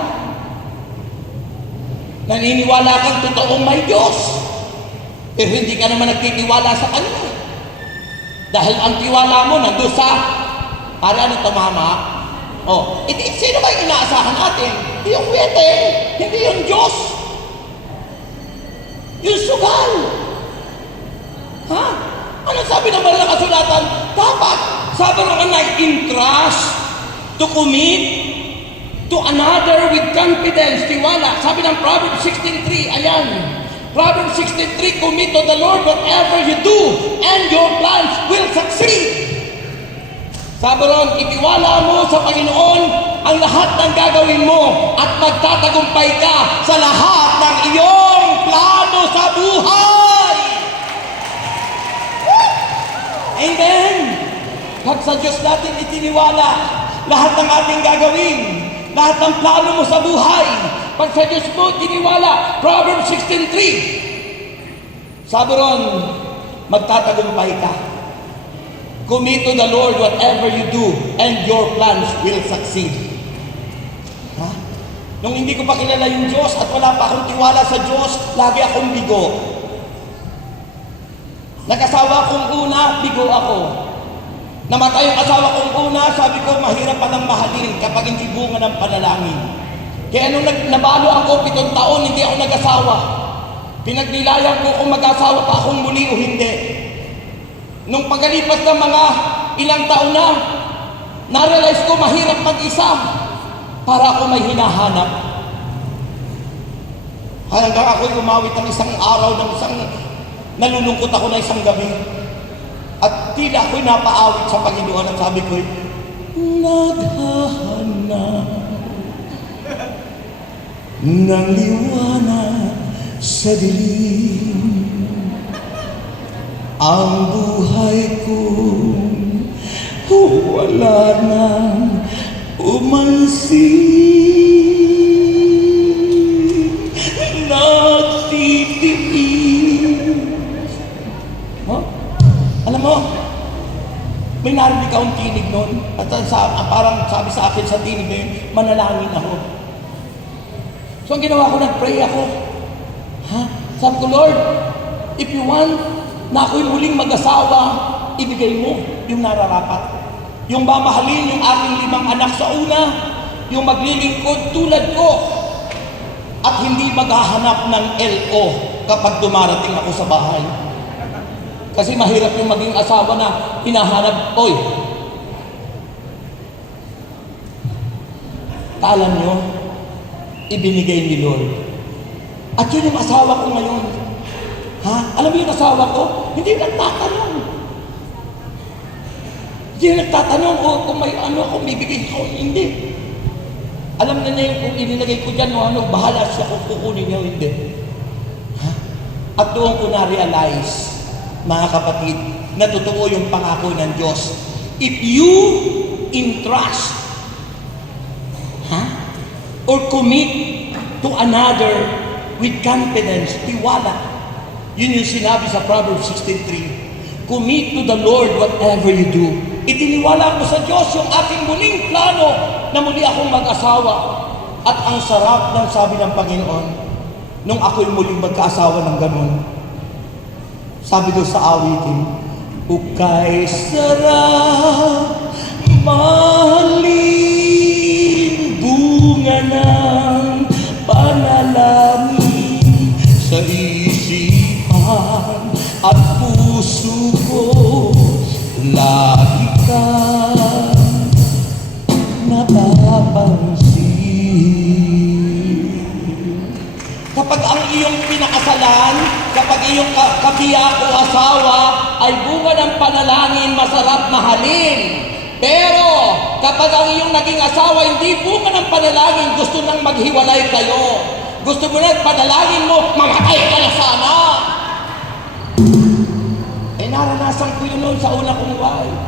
Naniniwala kang totoong may Diyos, pero hindi ka naman nagtitiwala sa Kanya. Dahil ang tiwala mo nandun sa, para ano tumama? Sino ba yung inaasahan natin? Hindi yung wete, hindi yung Diyos. Yung sugal. Ha? Ano sabi ng banal na kasulatan? Dapat, sabi naman na entrust to commit to another with confidence, tiwala. Sabi ng Proverbs 16:3, ayan. Proverbs 16:3, commit to the Lord whatever you do, and your plans will succeed. Sabi ron, itiwala mo sa Panginoon ang lahat ng gagawin mo at magtatagumpay ka sa lahat ng iyong plano sa buhay. Amen! Pag sa Diyos natin itiniwala lahat ng ating gagawin, lahat ng plano mo sa buhay, pag sa Diyos mo tiniwala, Proverbs 16:3, sabi ron, magtatagumpay ka. Commit to the Lord whatever you do, and your plans will succeed. Ha? Nung hindi ko pa kilala yung Diyos at wala pa akong tiwala sa Diyos, lagi akong bigo. Nag-asawa kong una, bigo ako. Namatay yung asawa kong una, sabi ko, mahirap pa ng mahalin kapag hindi bunga ng panalangin. Kaya nung nabalo ako 7 taon, hindi ako nag-asawa. Pinagnilayan ko kung mag-asawa pa akong muli o hindi. Nung pagkalipas ng mga ilang taon na, na-realize ko mahirap mag-isa para ako may hinahanap. Hanggang ako'y umawit ng isang araw, ng isang nalulungkot ako na isang gabi. At tila ako'y napaawit sa Panginoon at sabi ko'y, naghahanap ng liwanag sa dilim. Ang buhay ko wala nang umansin, nagtitiis. Huh? Alam mo, may narinig akong tinig nun at parang sabi sa akin sa tinig na yun, manalangin ako. So ang ginawa ko, nag-pray ako. Ha? Sabi ko, Lord, if you want na ako'y muling mag-asawa, ibigay mo yung nararapat. Yung mamahalin yung aking 5 anak sa una, yung maglilingkod tulad ko, at hindi maghahanap ng LO kapag dumarating ako sa bahay. Kasi mahirap yung maging asawa na hinahanap, oy, kala nyo, ibinigay ni Lord. At yun yung asawa ko ngayon. Ha? Alam mo yung asawa ko? Hindi nagtatanong. Hindi nagtatanong kung may ano akong bibigay ko. Hindi. Alam na niya yung kung ininagay ko dyan, bahala siya kung kukunin niya o hindi. Ha? At doon ko na-realize, mga kapatid, na totoo yung pangako ng Diyos. If you entrust, or commit to another with confidence, tiwala. Yun yung sinabi sa Proverbs 16:3. Commit to the Lord whatever you do. Itiniwala ko sa Diyos yung aking muling plano na muli akong mag-asawa. At ang sarap ng sabi ng Panginoon, nung ako'y muling magkaasawa ng ganun. Sabi ko sa awitin, ukay sarap, mahalin, bunga ng panalangin sa isipan at puso ko, lagi ka napapansin. Kapag ang iyong pinakasalan, kapag iyong kabiyak o asawa ay bunga ng panalangin, masarap mahalin. Pero kapag ang iyong naging asawa hindi bunga ng panalangin, gusto nang maghiwalay kayo. Gusto mo na panalangin mo, mamatay ka na sana. Eh naranasan ko yun noon sa una kong wife.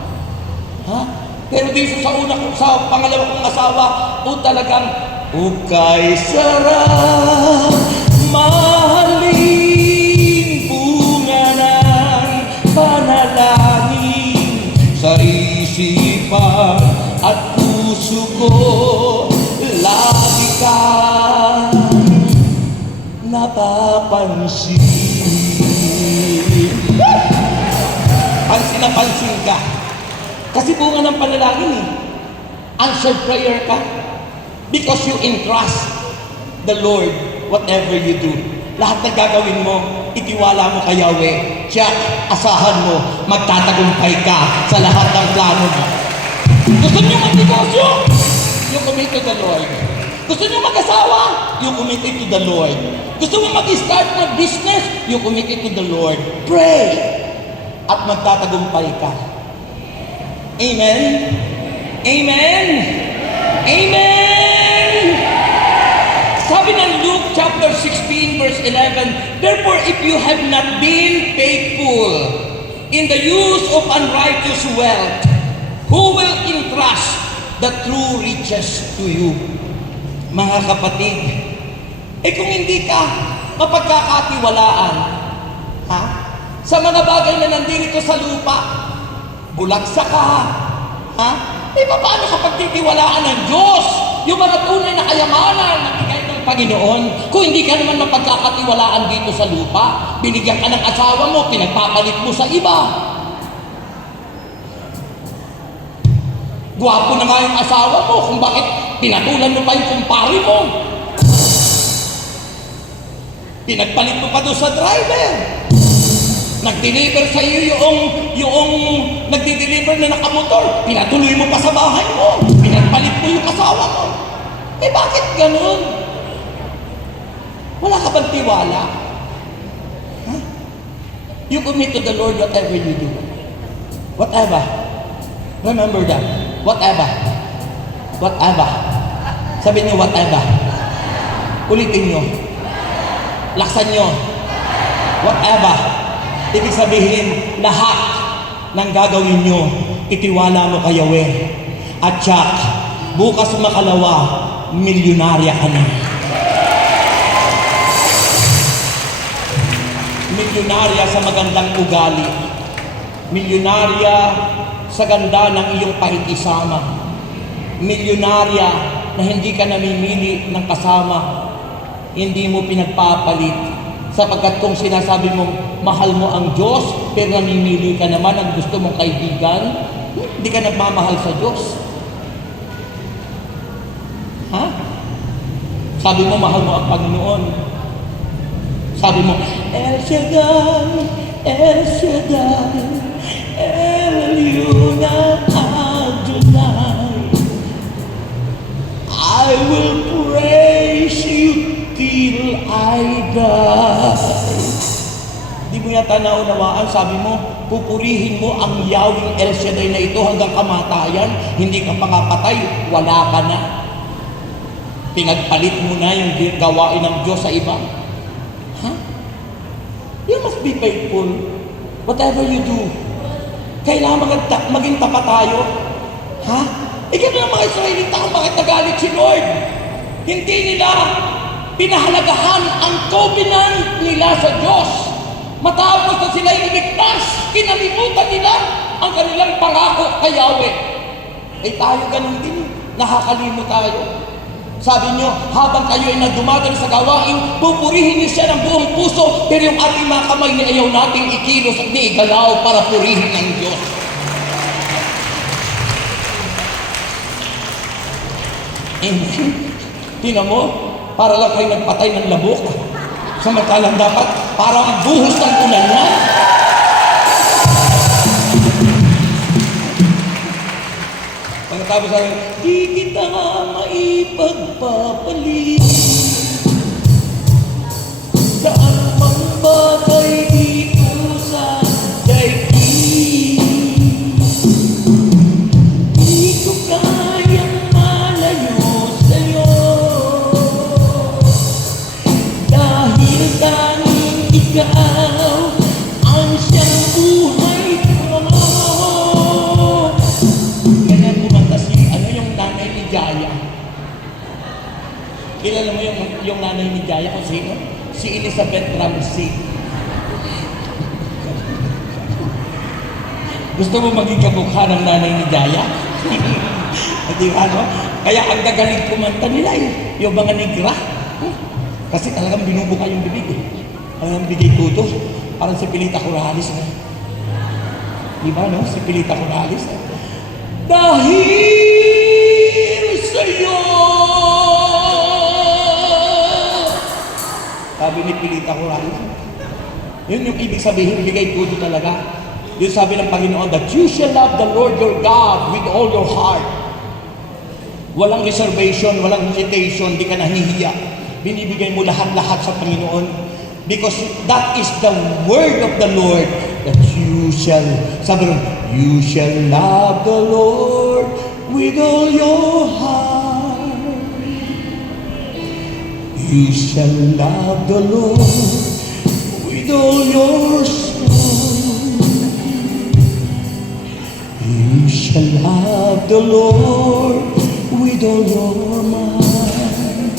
Ha? Pero dito sa pangalawa kong asawa, talagang ukay sarap, mahalin, bunga ng panalangin sa isipan at puso ko, lagi ka napapansin. Pansin na pansin ka. Kasi bunga ng panalangin eh. Answered prayer ka. Because you entrust the Lord whatever you do. Lahat na gagawin mo, itiwala mo kay Yahweh. Siya, asahan mo, magtatagumpay ka sa lahat ng plano mo. Gusto niyo mag-negosyo? you commit to the Lord. Gusto nyo mag-asawa? You commit it to the Lord. Gusto mo mag-start na business? You commit it to the Lord. Pray! At magtatagumpay ka. Amen? Amen? Amen! Sabi ng Luke chapter 16 verse 11, therefore if you have not been faithful in the use of unrighteous wealth, who will entrust the true riches to you? Mga kapatid, kung hindi ka mapagkakatiwalaan, ha? Sa mga bagay na nandito sa lupa, bulagsak ka, ha? Paano ka pagtitiwalaan ng Diyos? Yung mga tunay na kayamanan na bigay ng Panginoon, kung hindi ka naman mapagkakatiwalaan dito sa lupa, binigyan ka ng asawa mo, pinagpapalit mo sa iba. Gwapo na nga yung asawa mo, kung bakit pinatulan mo pa yung kumpare mo. Pinagpalit mo pa doon sa driver. Nag-deliver sa iyo yung nagdi-deliver na nakamotor. Pinatuloy mo pa sa bahay mo. Pinagpalit mo yung asawa mo. Bakit ganun? Wala ka bang tiwala? Huh? You commit to the Lord whatever you do. Whatever. Remember that. Whatever. Whatever. Sabi niyo, whatever. Ulitin niyo. Laksan niyo. Whatever. Ibig sabihin, lahat ng gagawin niyo, itiwala mo kay Yahweh. At siyak, bukas makalawa, milyonarya ka na. Milyonarya sa magandang ugali. Milyonarya sa ganda ng iyong pakikisama. Milyonarya na hindi ka namimili ng kasama. Hindi mo pinagpapalit. Sapagkat kung sinasabi mong mahal mo ang Diyos, pero namimili ka naman ang gusto mong kaibigan, hindi ka nagmamahal sa Diyos. Ha? Sabi mo mahal mo ang Panginoon. Sabi mo, El Shaddai, El Shaddai, Elyon Adonai, I will praise you till I die. Di mo yata naunawaan, sabi mo, pupurihin mo ang Yahweh El Shaddai na ito hanggang kamatayan, hindi ka makapatay, wala ka na. Pinagpalit mo na yung gawain ng Diyos sa iba. Huh? You must be faithful. Whatever you do, kailangan maging tapat tayo. Ha? Ganun ang mga Israelita kung bakit nagalit si Lord. Hindi nila pinahalagahan ang covenant nila sa Diyos. Matapos na sila iligtas, kinalimutan nila ang kanilang pangako kay Yahweh. Tayo ganun din, nakakalimot tayo. Sabi niyo, habang kayo ay nagdumadalo sa gawain, pupurihin niyo siya ng buong puso, pero yung ating mga kamay na ayaw nating ikilos at igalaw para purihin ang Diyos. Amen. Tingnan mo, para lang kayo nagpatay ng labok. Samantalang dapat, parang ang buhos ng ulan na. Pagkatapos sabi, di kita nga maipagpapalit sa anumang bagay dito sa daigdig. Di ko kayang malayo sa'yo, dahil tanging ikaw ang siyang buhay ko. Ganyan kumanta si, yung nanay ni Jaya. Kilala mo yung nanay ni Jaya kung sino? Si Elizabeth Ramsey. Gusto mo maging kamukha ng nanay ni Jaya? Di ba, no? Kaya ang gagaling kumanta nila yung mga negra. Kasi talagang binubuka yung bibig Talagang bigay tuto. Parang si Pilita Corrales. Di ba, no? Si Pilita Corrales. Dahil sa'yo, sabi ni Pilita Corrales. Yun yung ibig sabihin, bigay tuto talaga. Yun sabi ng Panginoon, that you shall love the Lord your God with all your heart, Walang reservation, walang hesitation, di ka nahihiya. Binibigay mo lahat-lahat sa Panginoon. Because that is the word of the Lord that you shall, sabi rin, you shall love the Lord with all your heart. You shall love the Lord with all your soul. You shall love the Lord with all your mind,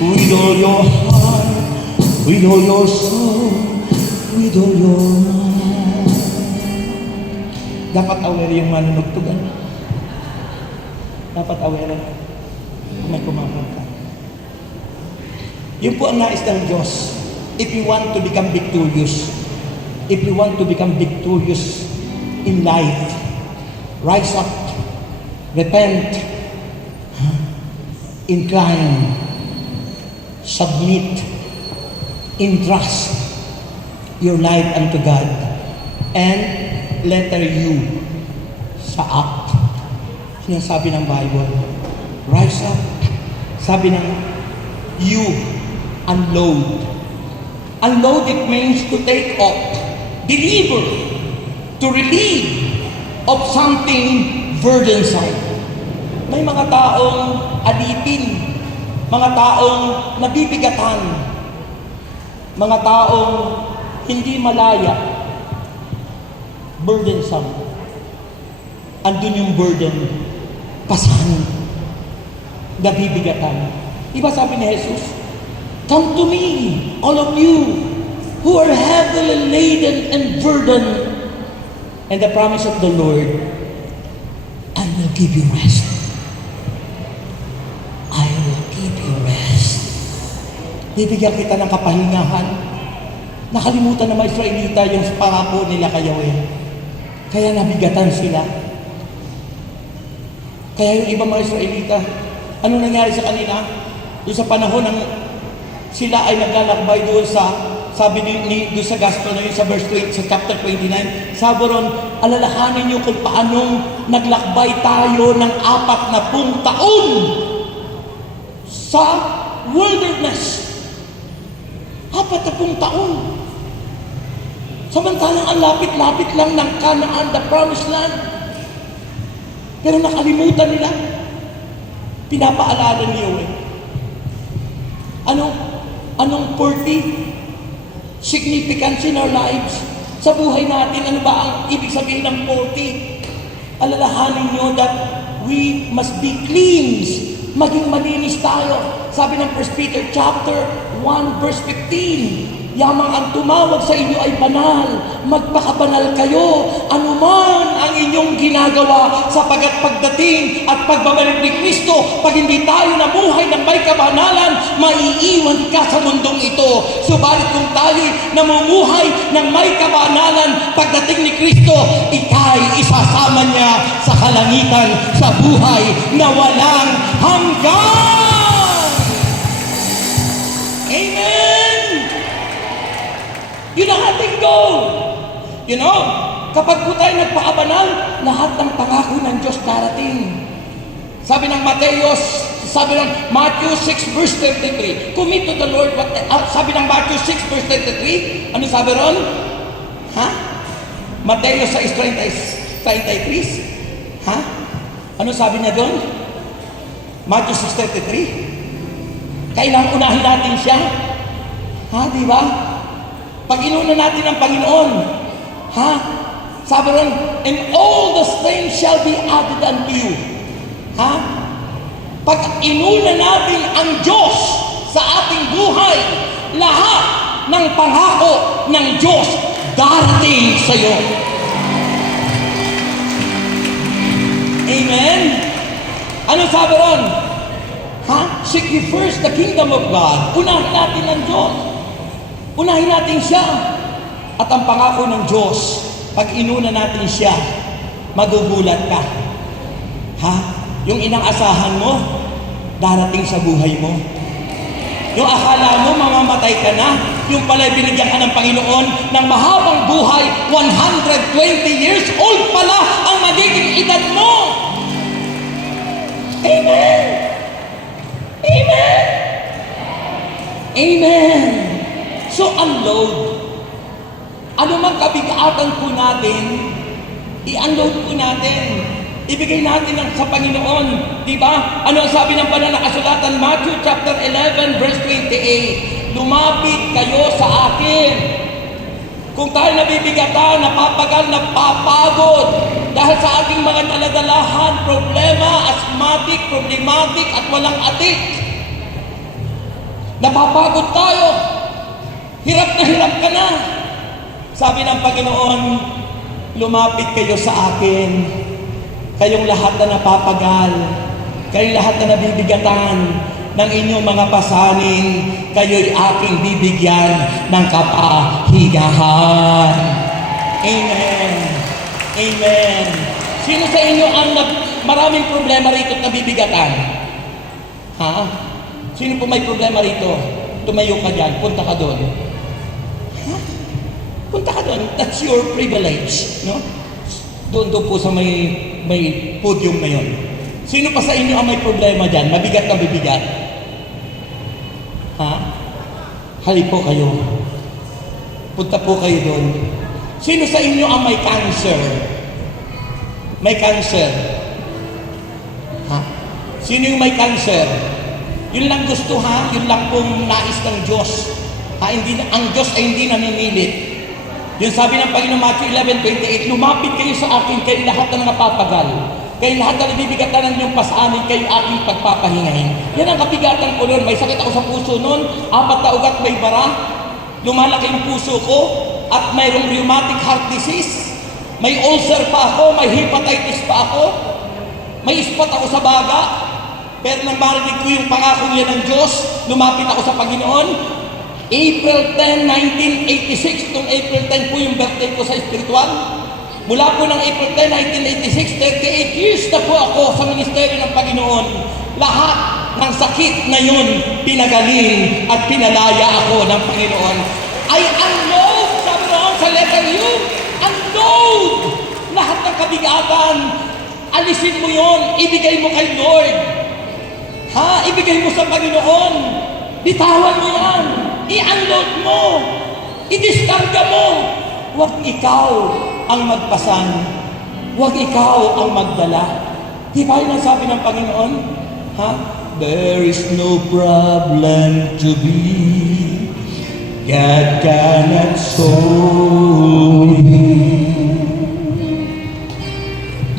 with all your heart, with all your soul, with all your mind. Dapat aware yung manunugtugan. Dapat aware kung may kumakain ka. Yun po ang nais ng Diyos. If you want to become victorious, if you want to become victorious in life, rise up, repent, incline, submit, entrust your life unto God, and letter U sa act. Sinasabi ng Bible, rise up. Sabi ng U, unload. Unload, it means to take off, deliver, to relieve of something burdensome. May mga taong alipin, mga taong nabibigatan, mga taong hindi malaya, burdensome. Andun yung burden, pasanin, nabibigatan. Diba sabi ni Jesus, come to me, all of you who are heavily laden and burdened, and the promise of the Lord, I will give you rest. I will give you rest. Bibigyan kita ng kapahingahan. Nakalimutan ng mga Israelita yung pangako nila kay Yahweh. Kaya nabigatan sila. Kaya yung ibang mga Israelita, ano nangyari sa kanila? Doon sa panahon ng sila ay naglalakbay doon sa, sabi doon sa gospel na yun, sa verse 20, sa chapter 29, sabi ron, alalahanin niyo kung paanong naglakbay tayo ng 40 taon sa wilderness. 40 taon. Samantalang ang lapit-lapit lang ng Canaan, the promised land. Pero nakalimutan nila. Pinapaalala niyo eh. Anong 40 significance in our lives? Sa buhay natin, ano ba ang ibig sabihin ng 40? Alalahanin nyo that we must be cleansed. Maging malinis tayo. Sabi ng 1 Peter chapter 1 verse 15, yamang ang tumawag sa inyo ay banal, magpakabanal kayo, anuman ang inyong ginagawa, sapagat pagdating at pagbabalik ni Kristo, pag hindi tayo nabuhay ng may kabanalan, maiiwan ka sa mundong ito. Subalit kung tayo'y namumuhay ng may kabanalan, pagdating ni Kristo, ika'y isasama niya sa kalangitan, sa buhay na walang hanggan. Amen! Yun ang ating goal. You know, kapag po tayo nagpakabanal, lahat ng pangako ng Diyos darating. Sabi ng Matthew 6 verse 33, commit to the Lord what, sabi ng Matthew 6 verse 33, ano sabi ron? Mateo 6:33. Ano sabi niya doon? Matthew 6:33. Kailangan unahin natin siya. Di ba? Pag inuna natin ang Panginoon, sabi ron, and all the things shall be added unto you. Pag inuna natin ang Diyos sa ating buhay, lahat ng pangako ng Diyos darating sa iyo. Amen? Ano sabi ron? Seek ye first the kingdom of God. Unahin natin ang Diyos. Unahin natin siya. At ang pangako ng Diyos, pag inuna natin siya, magugulat ka. Yung inaasahan mo, darating sa buhay mo. Yung akala mo, mamamatay ka na, yung pala binigyan ka ng Panginoon ng mahabang buhay, 120 years old pala ang magiging edad mo. Amen! Amen! Amen! So, unload. Ano mang kabigatan po natin, i-unload po natin. Ibigay natin sa Panginoon. Di ba? Ano ang sabi ng banal na kasulatan? Matthew chapter 11 verse 28. Lumapit kayo sa akin. Kung tayo nabibigatan, napapagal, napapagod dahil sa ating mga daladalahan, problema, asthmatic, problematic at walang atik. Napapagod tayo. Hirap ka na. Sabi ng Panginoon, lumapit kayo sa akin. Kayong lahat na napapagal, kayong lahat na nabibigatan ng inyong mga pasaning, kayo'y aking bibigyan ng kapahigahan. Amen. Amen. Sino sa inyo ang maraming problema rito at nabibigatan? Ha? Sino po may problema rito? Tumayo ka dyan, punta ka doon. Ha? Punta ka doon. That's your privilege. No? Doon po sa may podium na yun. Sino pa sa inyo ang may problema dyan? Mabigat na bibigat? Ha? Hali po kayo. Punta po kayo doon. Sino sa inyo ang may cancer? May cancer? Ha? Sino yung may cancer? Yun lang gusto ha? Yun lang pong nais ng Diyos. Ha? Ang Diyos ay hindi namimilit. Yung sabi ng Panginoon Matthew 11:28, lumapit kayo sa akin, kayo lahat na napapagal. Kayo lahat na nabibigatan ng inyong pasanin, kayo aking pagpapahingahin. Yan ang kabigatan ko noon. May sakit ako sa puso noon, 4 na ugat may bara, lumalaki yung puso ko, at mayroong rheumatic heart disease. May ulcer pa ako, may hepatitis pa ako, may ispat ako sa baga. Pero nang marinig ko yung pangako yan ng Diyos, lumapit ako sa Panginoon. April 10, 1986, itong April 10 po yung birthday ko sa spiritual. Mula po ng April 10, 1986, 38 years na po ako sa ministeryo ng Panginoon. Lahat ng sakit na yun, pinagaling at pinalaya ako ng Panginoon. I unload, sabi noon sa letter U, unload lahat ng kabigatan. Alisin mo yon, ibigay mo kay Lord. Ha? Ibigay mo sa Panginoon. Bitawan mo yan. I-unload mo. I-discarga mo. Huwag ikaw ang magpasan. Huwag ikaw ang magdala. Di ba yun ang sabi ng Panginoon? Ha? There is no problem to be. God cannot solve it.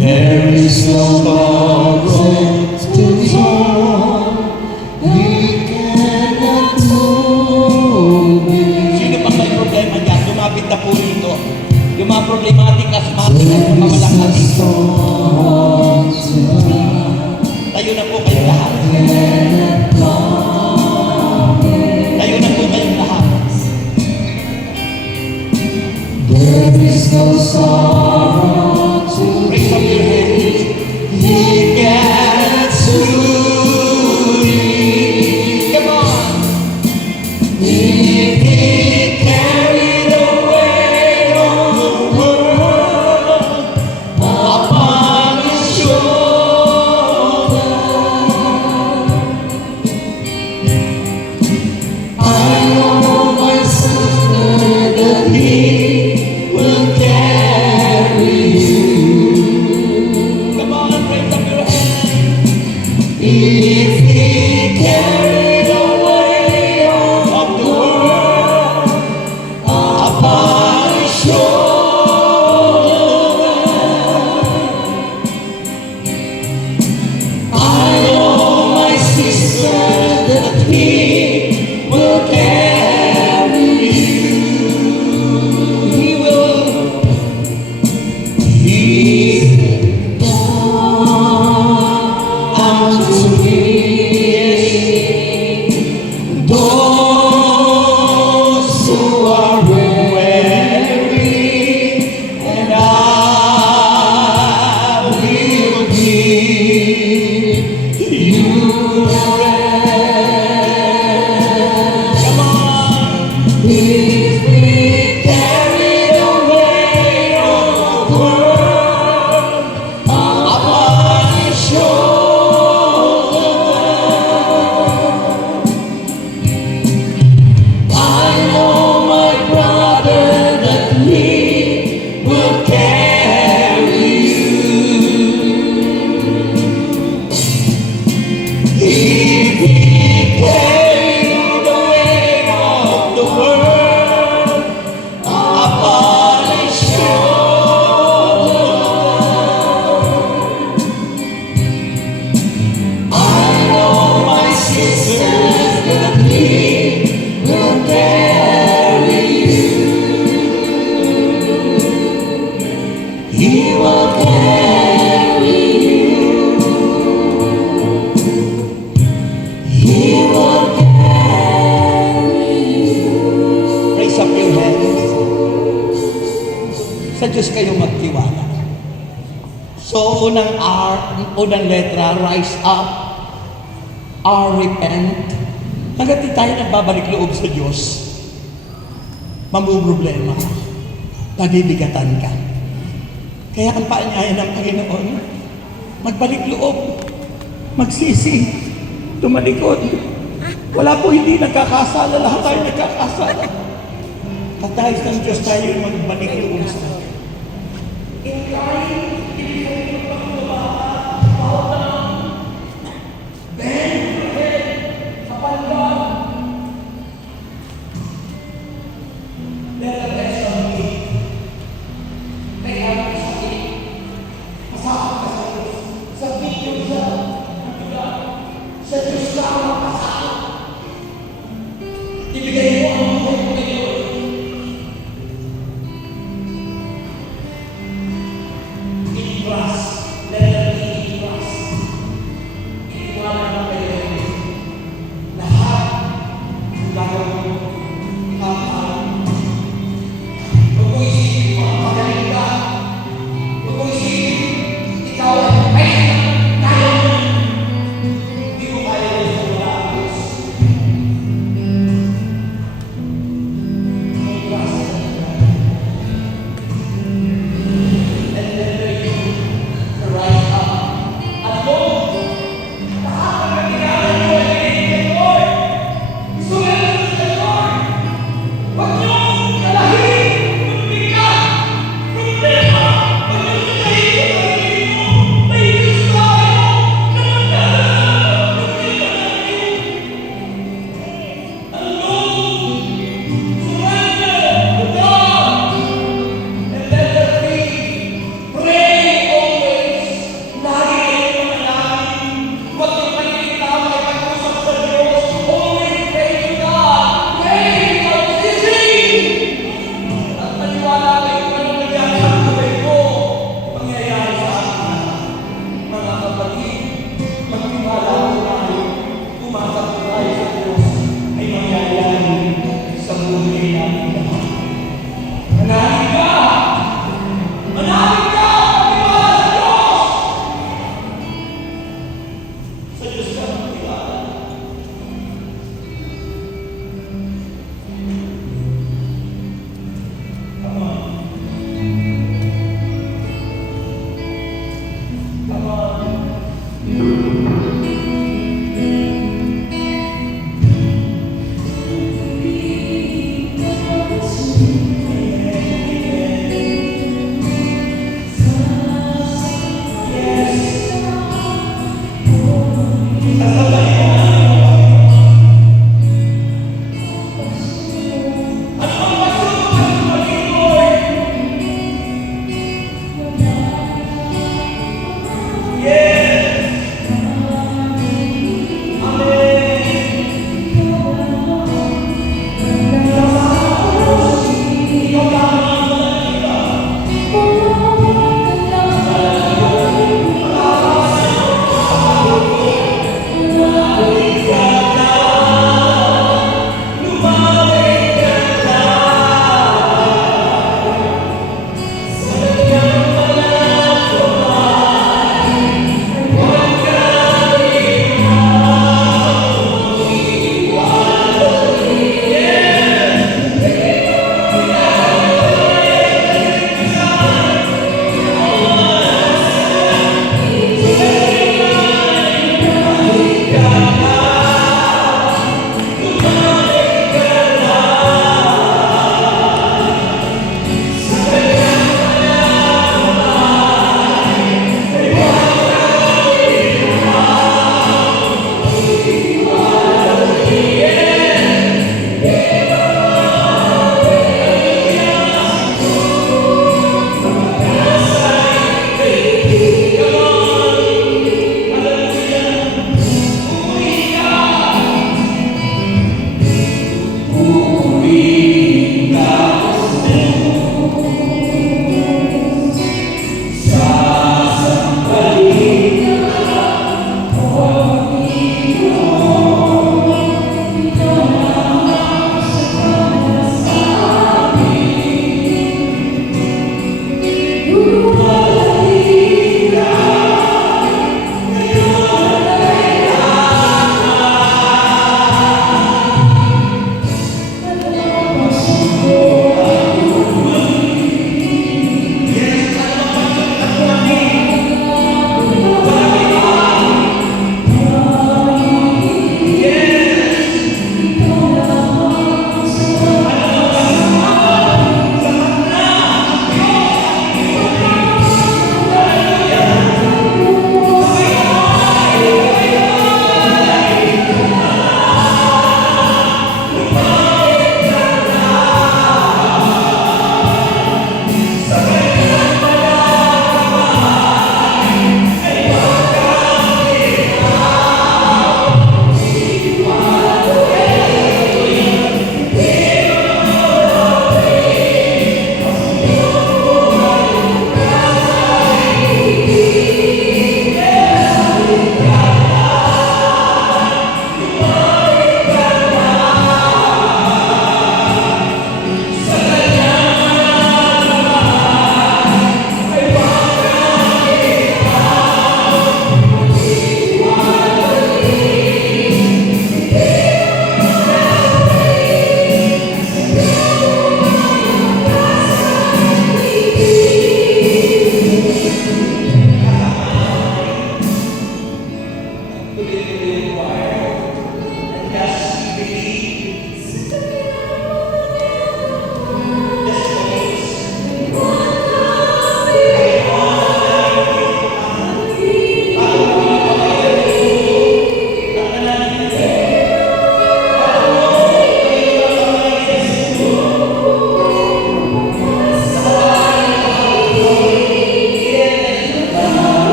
There is no problem to solve. He cannot solve it. Sino pang may problema dyan? Lumapit na po rito. Yung mga problematic, asthmatic, at mamalang ating. Tayo na po kayong lahat. Tayo na po kayong lahat. There is no sorrow to Raise up your hands. He cannot soothe it. Come on. If He carried the weight of the world upon His shoulder, I know my sister that He will carry Raise up your hands. Sa Diyos kayo magtiwala. So, unang R, unang letra, rise up. R, repent. Hanggat di tayo nagbabalik loob sa Diyos, mamumroblema ka. Pabibigatan ka. Kaya ang paanyaya ng Panginoon, magbalik loob, magsisi, tumalikod. Wala po hindi nagkakasala, lahat tayo nagkakasala. Patayos ng Diyos tayo yung magbalik loob sa Kanya.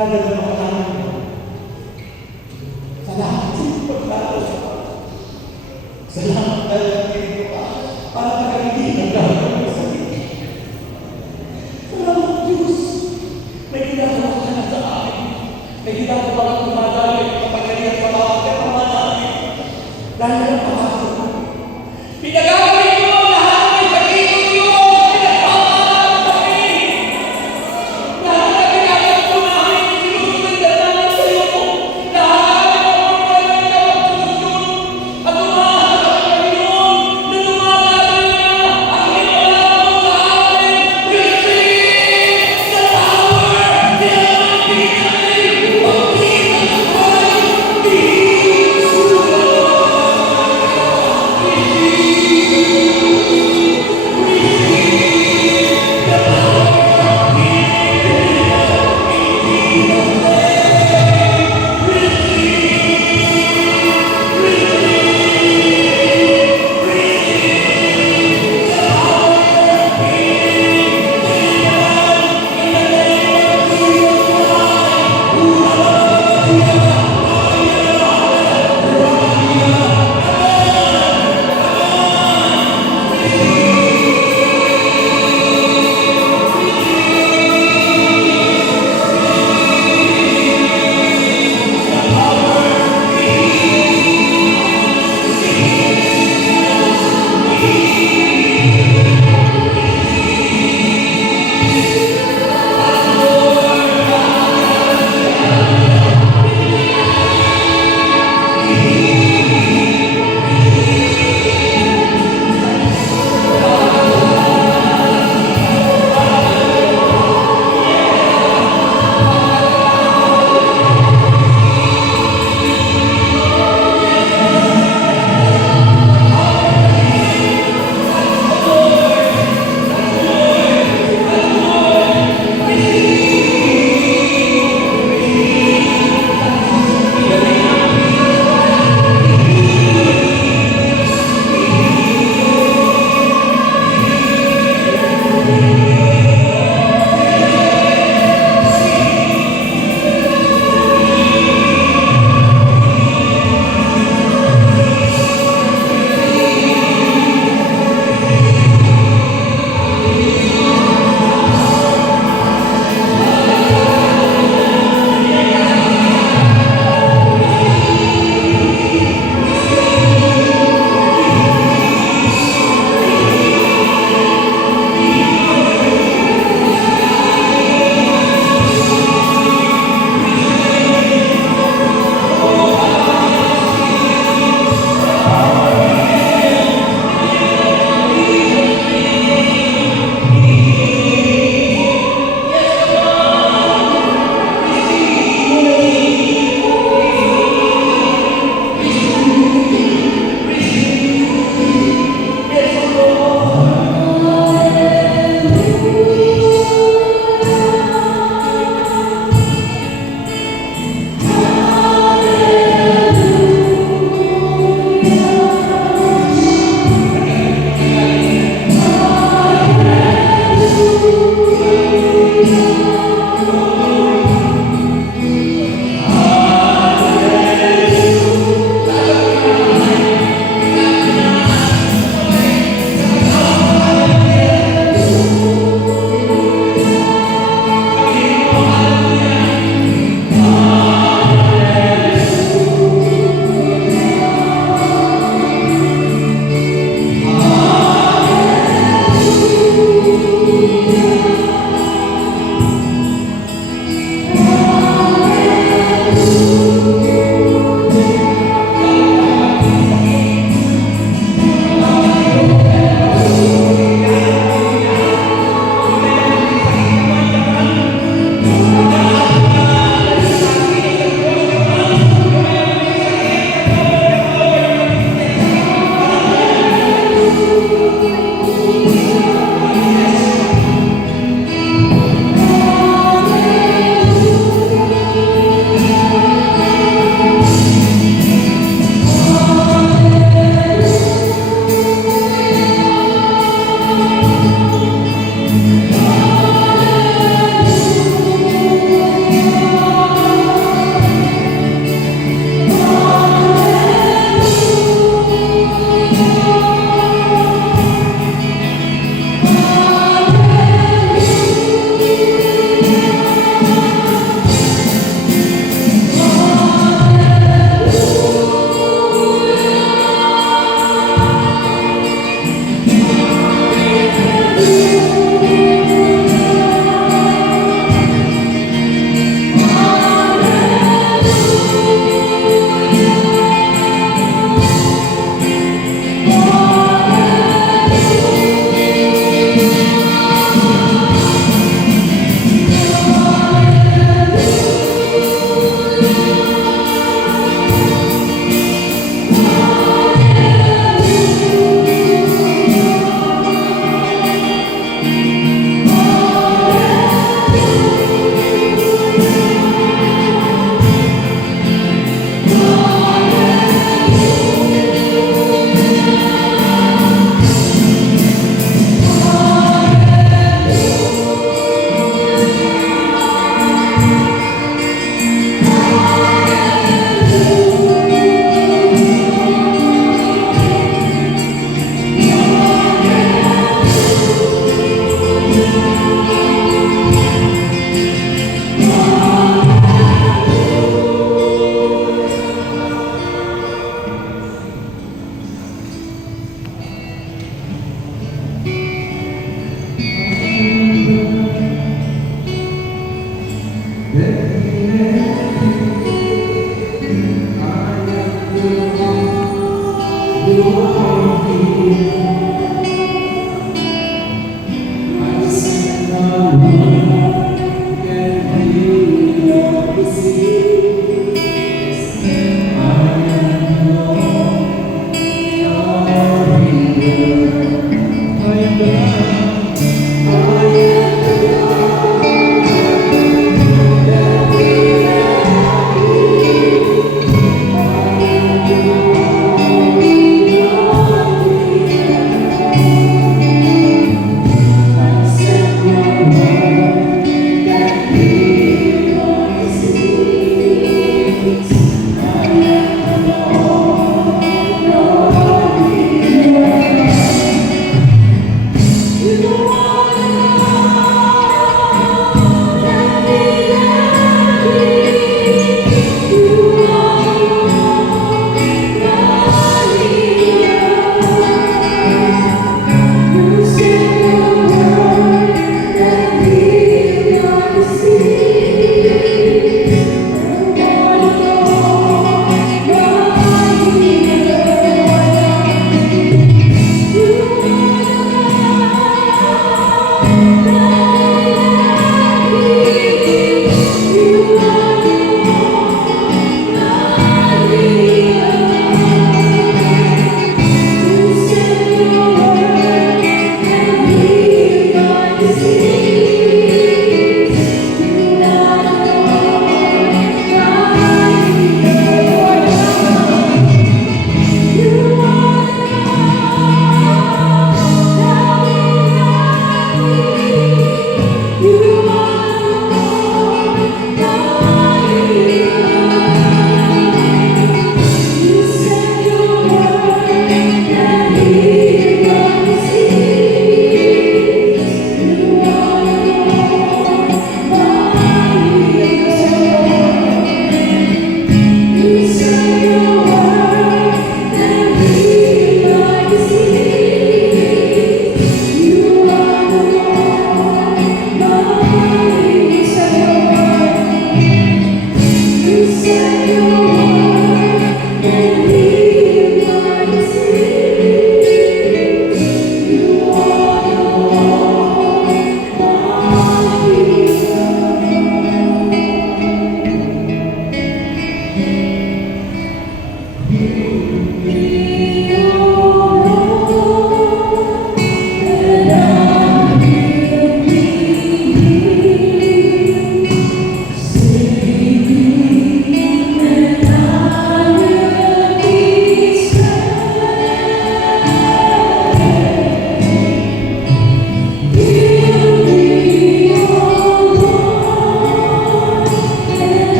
Dadalaman ka namin. Salamat sa iyong pagkakaroon. Salamat dahil nandito ka para nakalitin ang gagawin mo sa iyo. Salamat Diyos. May ginagawa ka na sa akin. May ginagawa ka tumadali ang kapagalian sa bawat katama namin. Dahil ang pangako mo. Pinagagawin mo ang lahat ng pag-ibig mo. Pinagpapalala kami. Lahat na ginagawa mo namin, sinusundan namin sa iyo. Lahat na ginagawa mo namin at umaasa ka Panginoon na lumalaban niya ang hiniwala mo sa amin. Receive the power, the anointing, of Jesus Christ. Be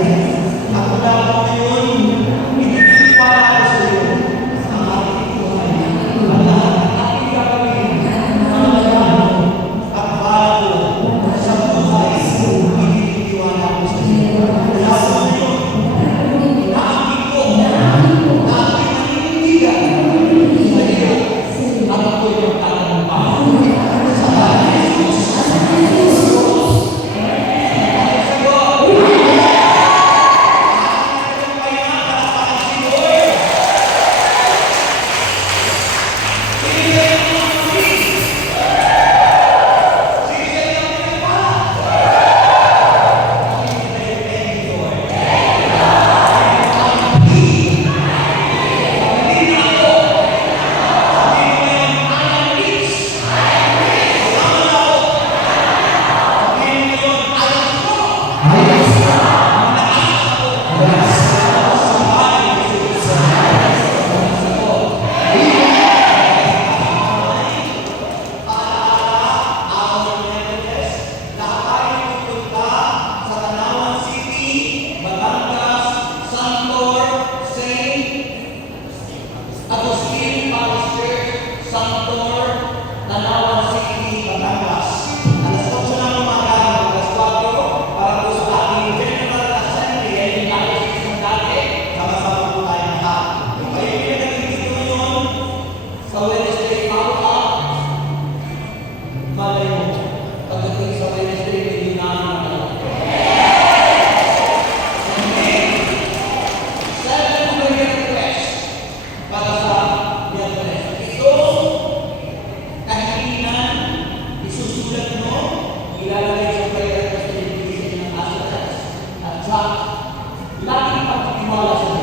Ako na ako ngayon, pinagtitiwala ko sa iyo. Ang aking buhay. Ang lahat ng aking gagawin. Ang lahat at bago sa buhay. Pinagtitiwala ko sa iyo. Kaya sa ngayon, naakit ko na aking maninindigan sa iyo. At ako'y magtatagumpay. Sa Panginoon Jesus. Lagi pagtitiwala sa